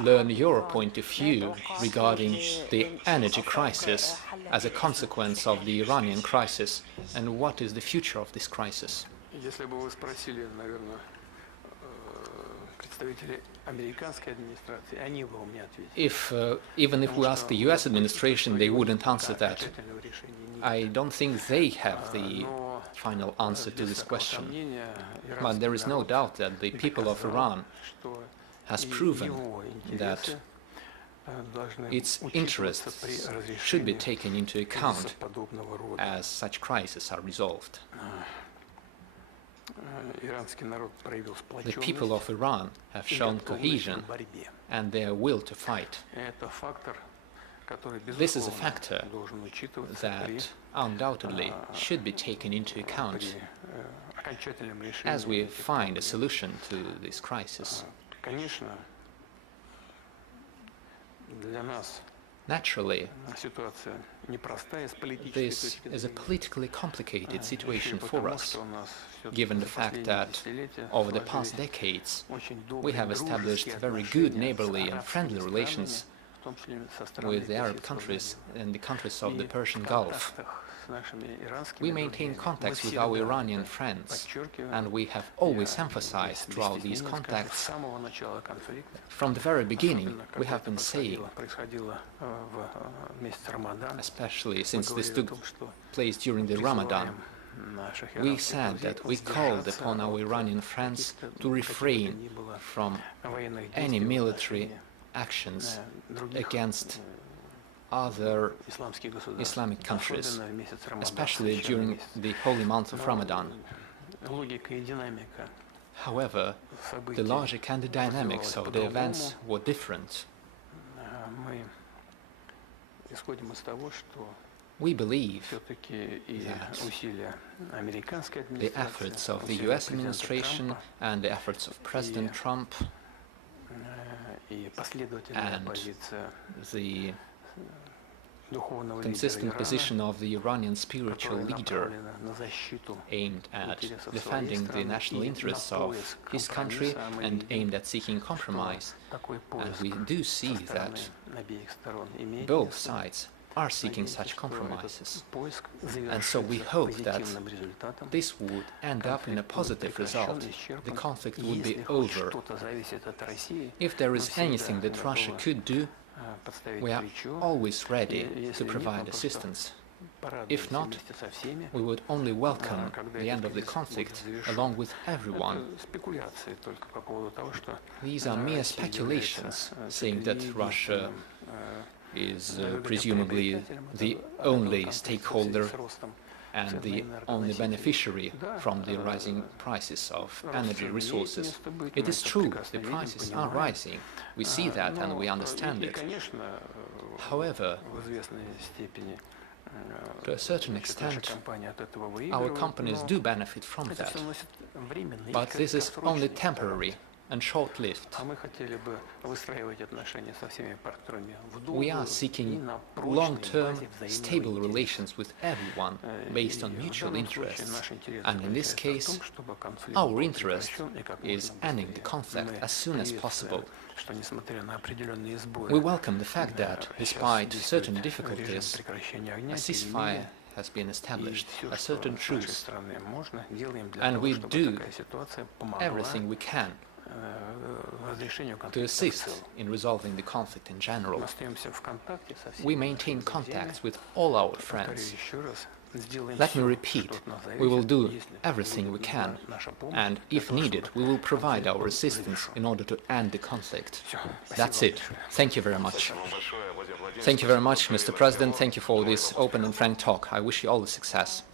learn your point of view regarding the energy crisis as a consequence of the Iranian crisis, and what is the future of this crisis. Even if we ask the US administration, they wouldn't answer that. I don't think they have the final answer to this question. But there is no doubt that the people of Iran has proven that its interests should be taken into account as such crises are resolved. The people of Iran have shown cohesion and their will to fight. This is a factor that undoubtedly should be taken into account as we find a solution to this crisis. Naturally, this is a politically complicated situation for us, given the fact that over the past decades we have established very good neighborly and friendly relations with the Arab countries and the countries of the Persian Gulf. We maintain contacts with our Iranian friends, and we have always emphasized throughout these contacts, from the very beginning, we have been saying, especially since this took place during the Ramadan, we said that we called upon our Iranian friends to refrain from any military actions against other Islamic countries, especially during the holy month of Ramadan. However, the logic and the dynamics of the events were different. We believe that the efforts of the US administration and the efforts of President Trump and the consistent position of the Iranian spiritual leader aimed at defending the national interests of his country and aimed at seeking compromise. And we do see that both sides are seeking such compromises. And so we hope that this would end up in a positive result. The conflict would be over. If there is anything that Russia could do, we are always ready to provide assistance. If not, we would only welcome the end of the conflict along with everyone. These are mere speculations, saying that Russia is presumably the only stakeholder and the only beneficiary from the rising prices of energy resources. It is true, the prices are rising. We see that and we understand it. However, to a certain extent, our companies do benefit from that. But this is only temporary and short-lived. We are seeking long-term, stable relations with everyone based on mutual interests. And in this case, our interest is ending the conflict as soon as possible. We welcome the fact that, despite certain difficulties, a ceasefire has been established, a certain truce, and we do everything we can to assist in resolving the conflict in general. We maintain contacts with all our friends. Let me repeat, we will do everything we can, and if needed, we will provide our assistance in order to end the conflict. That's it. Thank you very much. Thank you very much, Mr. President. Thank you for this open and frank talk. I wish you all the success.